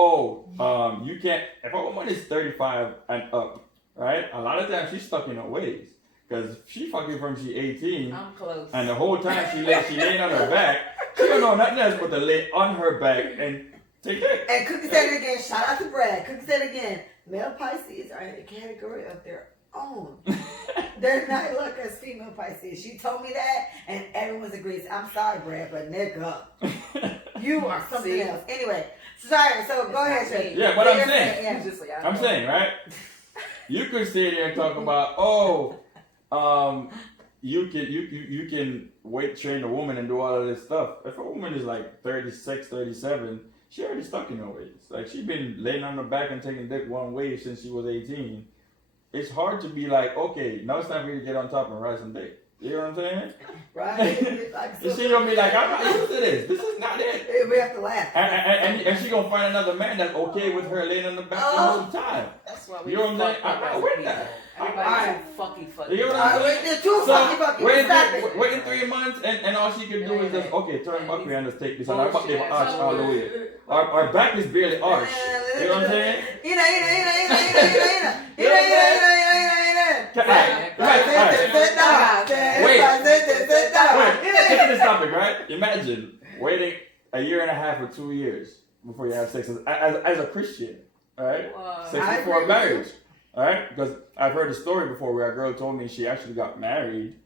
you can't. If a woman is 35 and up, right? A lot of times she's stuck in her ways. Because she fucking from she 18. I'm close. And the whole time she laying on her back. She don't know nothing else but to lay on her back and take it. And Cookie said it again. Shout out to Brad. Cookie said it again. Male Pisces are in the category of their own. There's not luck as female Pisces. She told me that, and everyone's agrees. I'm sorry, Brad, but nigga, you are something else. Anyway, sorry. So go ahead, Shay. Yeah, what I'm saying. I'm saying, right? You could sit there and talk about, you can weight train a woman and do all of this stuff. If a woman is like 36, 37, she already stuck in her ways. Like, she been laying on her back and taking dick one way since she was 18. It's hard to be like, okay, now it's time for you to get on top and ride some dick. You know what I'm saying? Right. And she gonna be like, I'm not used to this. This is not it. We have to laugh. And she gonna find another man that's okay with her laying on the back the whole time. That's why we. You know what I'm saying? I'm not with that. Everybody's fucky. You know what I'm saying? They're too fucky. Wait in 3 months, and all she can do is just, okay, turn back and just take this. And our back is arched all the way. Our back is barely arched. You know what I'm saying? Wait, get to this topic, right? Imagine waiting a year and a half or 2 years before you have sex as a Christian, alright? Sex before marriage, alright? Because I've heard a story before where a girl told me she actually got married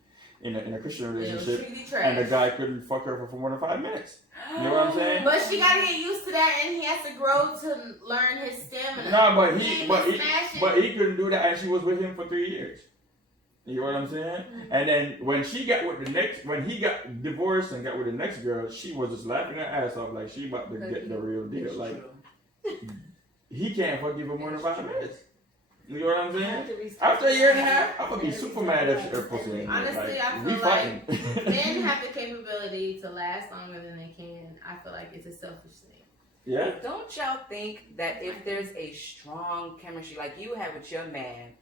in a Christian relationship, and the guy couldn't fuck her for more than 5 minutes. You know what I'm saying? But she gotta get used to that, and he has to grow to learn his stamina. No, but he couldn't do that, and she was with him for 3 years. You know what I'm saying? Mm-hmm. And then when he got divorced and got with the next girl, she was just laughing her ass off like she about to get the real deal. Like, he can't fuck you for more than 5 minutes. You know what I'm saying? After a year and a half, I'm gonna be super mad if her pussy. Honestly, like, I feel like men have the capability to last longer than they can. I feel like it's a selfish thing. Yeah. Don't y'all think that if there's a strong chemistry like you have with your man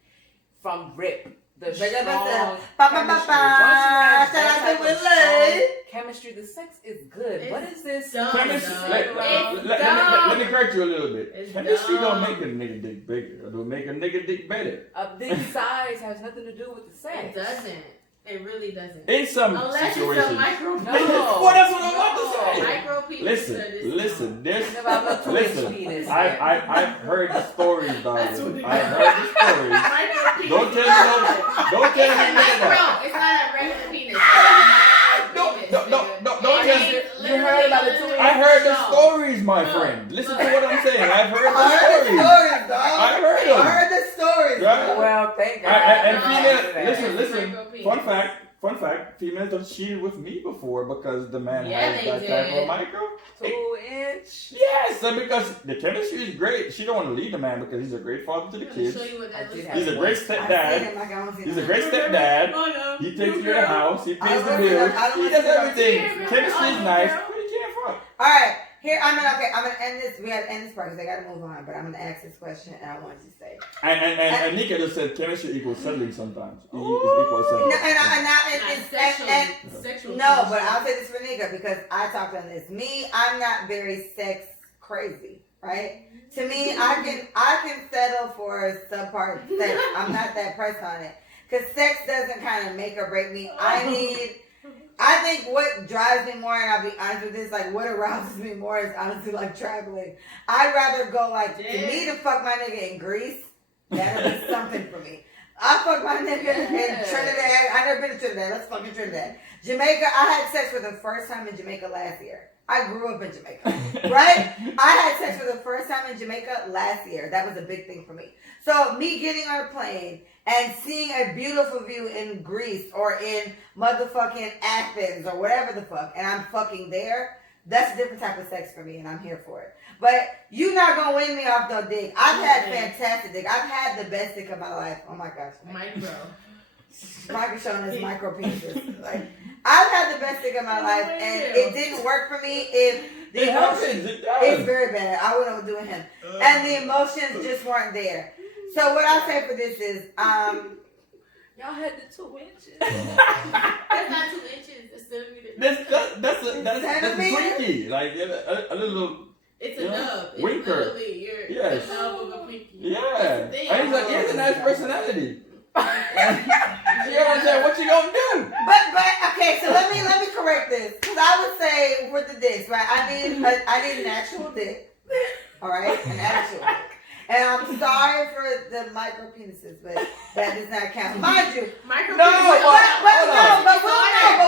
from rip, the strong chemistry, the sex is good. What is this? Chemistry. Let me correct you a little bit. Chemistry don't make a nigga dick bigger. It'll make a nigga dick better. A big size has nothing to do with the sex. It doesn't. It really doesn't. In some unless situations. It's a micro penis. Well, that's what I'm about to say. Micro penis. Listen. I've heard the stories, darling. I've heard the stories. Don't tell me micro. It's not a regular penis. Don't tell me. You heard about it too. I heard the stories, my friend. Listen to what I'm saying. I've heard the stories. I heard the stories. Right? Well, thank God. And female, listen. Fun fact. Females have cheated with me before because the man has that type of micro. 2-inch. Yes, because the chemistry is great. She don't want to leave the man because he's a great father to the kids. He's a great stepdad. He's a great stepdad. He takes care of the house. He pays the bills. He does everything. Chemistry is nice, but he can't fuck. All right. Here, I'm gonna end this. We gotta end this part because I gotta move on. But I'm gonna ask this question, and I want you to say. And Nika just said chemistry equals settling sometimes. It's equal settling. Sexual. No, but I'll say this for Nika because I talked on this. I'm not very sex crazy, right? To me, I can settle for subpart sex. I'm not that pressed on it because sex doesn't kind of make or break me. I think what drives me more, and I'll be honest with this, like what arouses me more is honestly like traveling. I'd rather go to me to fuck my nigga in Greece. That'll be something for me. I fuck my nigga in Trinidad. I never been to Trinidad. Let's fucking Trinidad. Jamaica, I had sex for the first time in Jamaica last year. I grew up in Jamaica, right? I had sex for the first time in Jamaica last year. That was a big thing for me. So me getting on a plane and seeing a beautiful view in Greece or in motherfucking Athens or whatever the fuck, and I'm fucking there, that's a different type of sex for me, and I'm here for it. But you not gonna win me off no dick. I've had fantastic dick. I've had the best dick of my life. Oh my gosh. Micro showing us micro penises. Like, I've had the best dick of my life, and it didn't work for me if the emotions. It's very bad. I wouldn't do him, and the emotions just weren't there. So what I'll say for this is, y'all had the 2 inches. That's not 2 inches. It's centimeters. That's freaky. Like a little. It's a nub. Winker. Yes. The nub of a pinky. Yeah. And he's like, he has a nice personality. You know what I'm saying? What you gonna do? But okay, so let me correct this, because I would say with the dicks, right? I need an actual dick. All right, an actual dick. And I'm sorry for the micro penises, but that does not count. Mind you, Micro but penises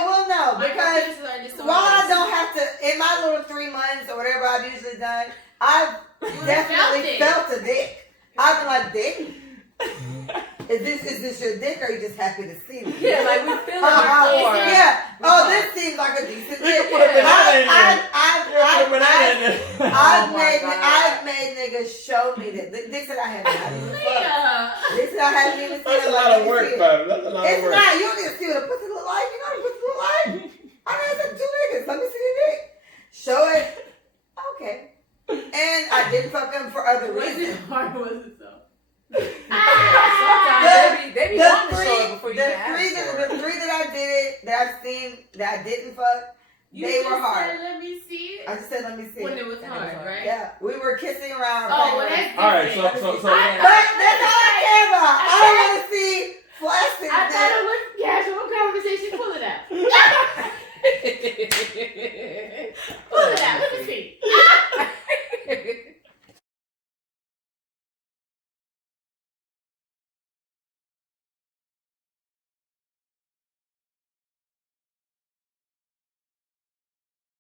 we'll know because are disorders. while I don't have to, in my little 3 months or whatever I've usually done, I've definitely felt a dick. I've been like, dick? Is this your dick, or are you just happy to see me? Yeah, like we feel it before. Yeah. Oh, this seems like a decent dick. Put a banana in there. I've made niggas show me that. They said I haven't even fucked. They said I haven't even seen That's it. a lot of work, fam. That's a lot of It's work. not. You don't need to see what a pussy look like. You know what a pussy look like? I had some 2 niggas. Let me see your dick. Show it. Okay. And I didn't fuck them for other reasons. Hard was it so? Sometimes they be wanting to show it before you ask for it. The 3 that I did, that I've seen, that I didn't fuck, they were hard. Let me see it. I just said, let me see. When it was hard, right? Yeah, we were kissing around. Oh, well, that's All right, so but that's all I care about. I don't want to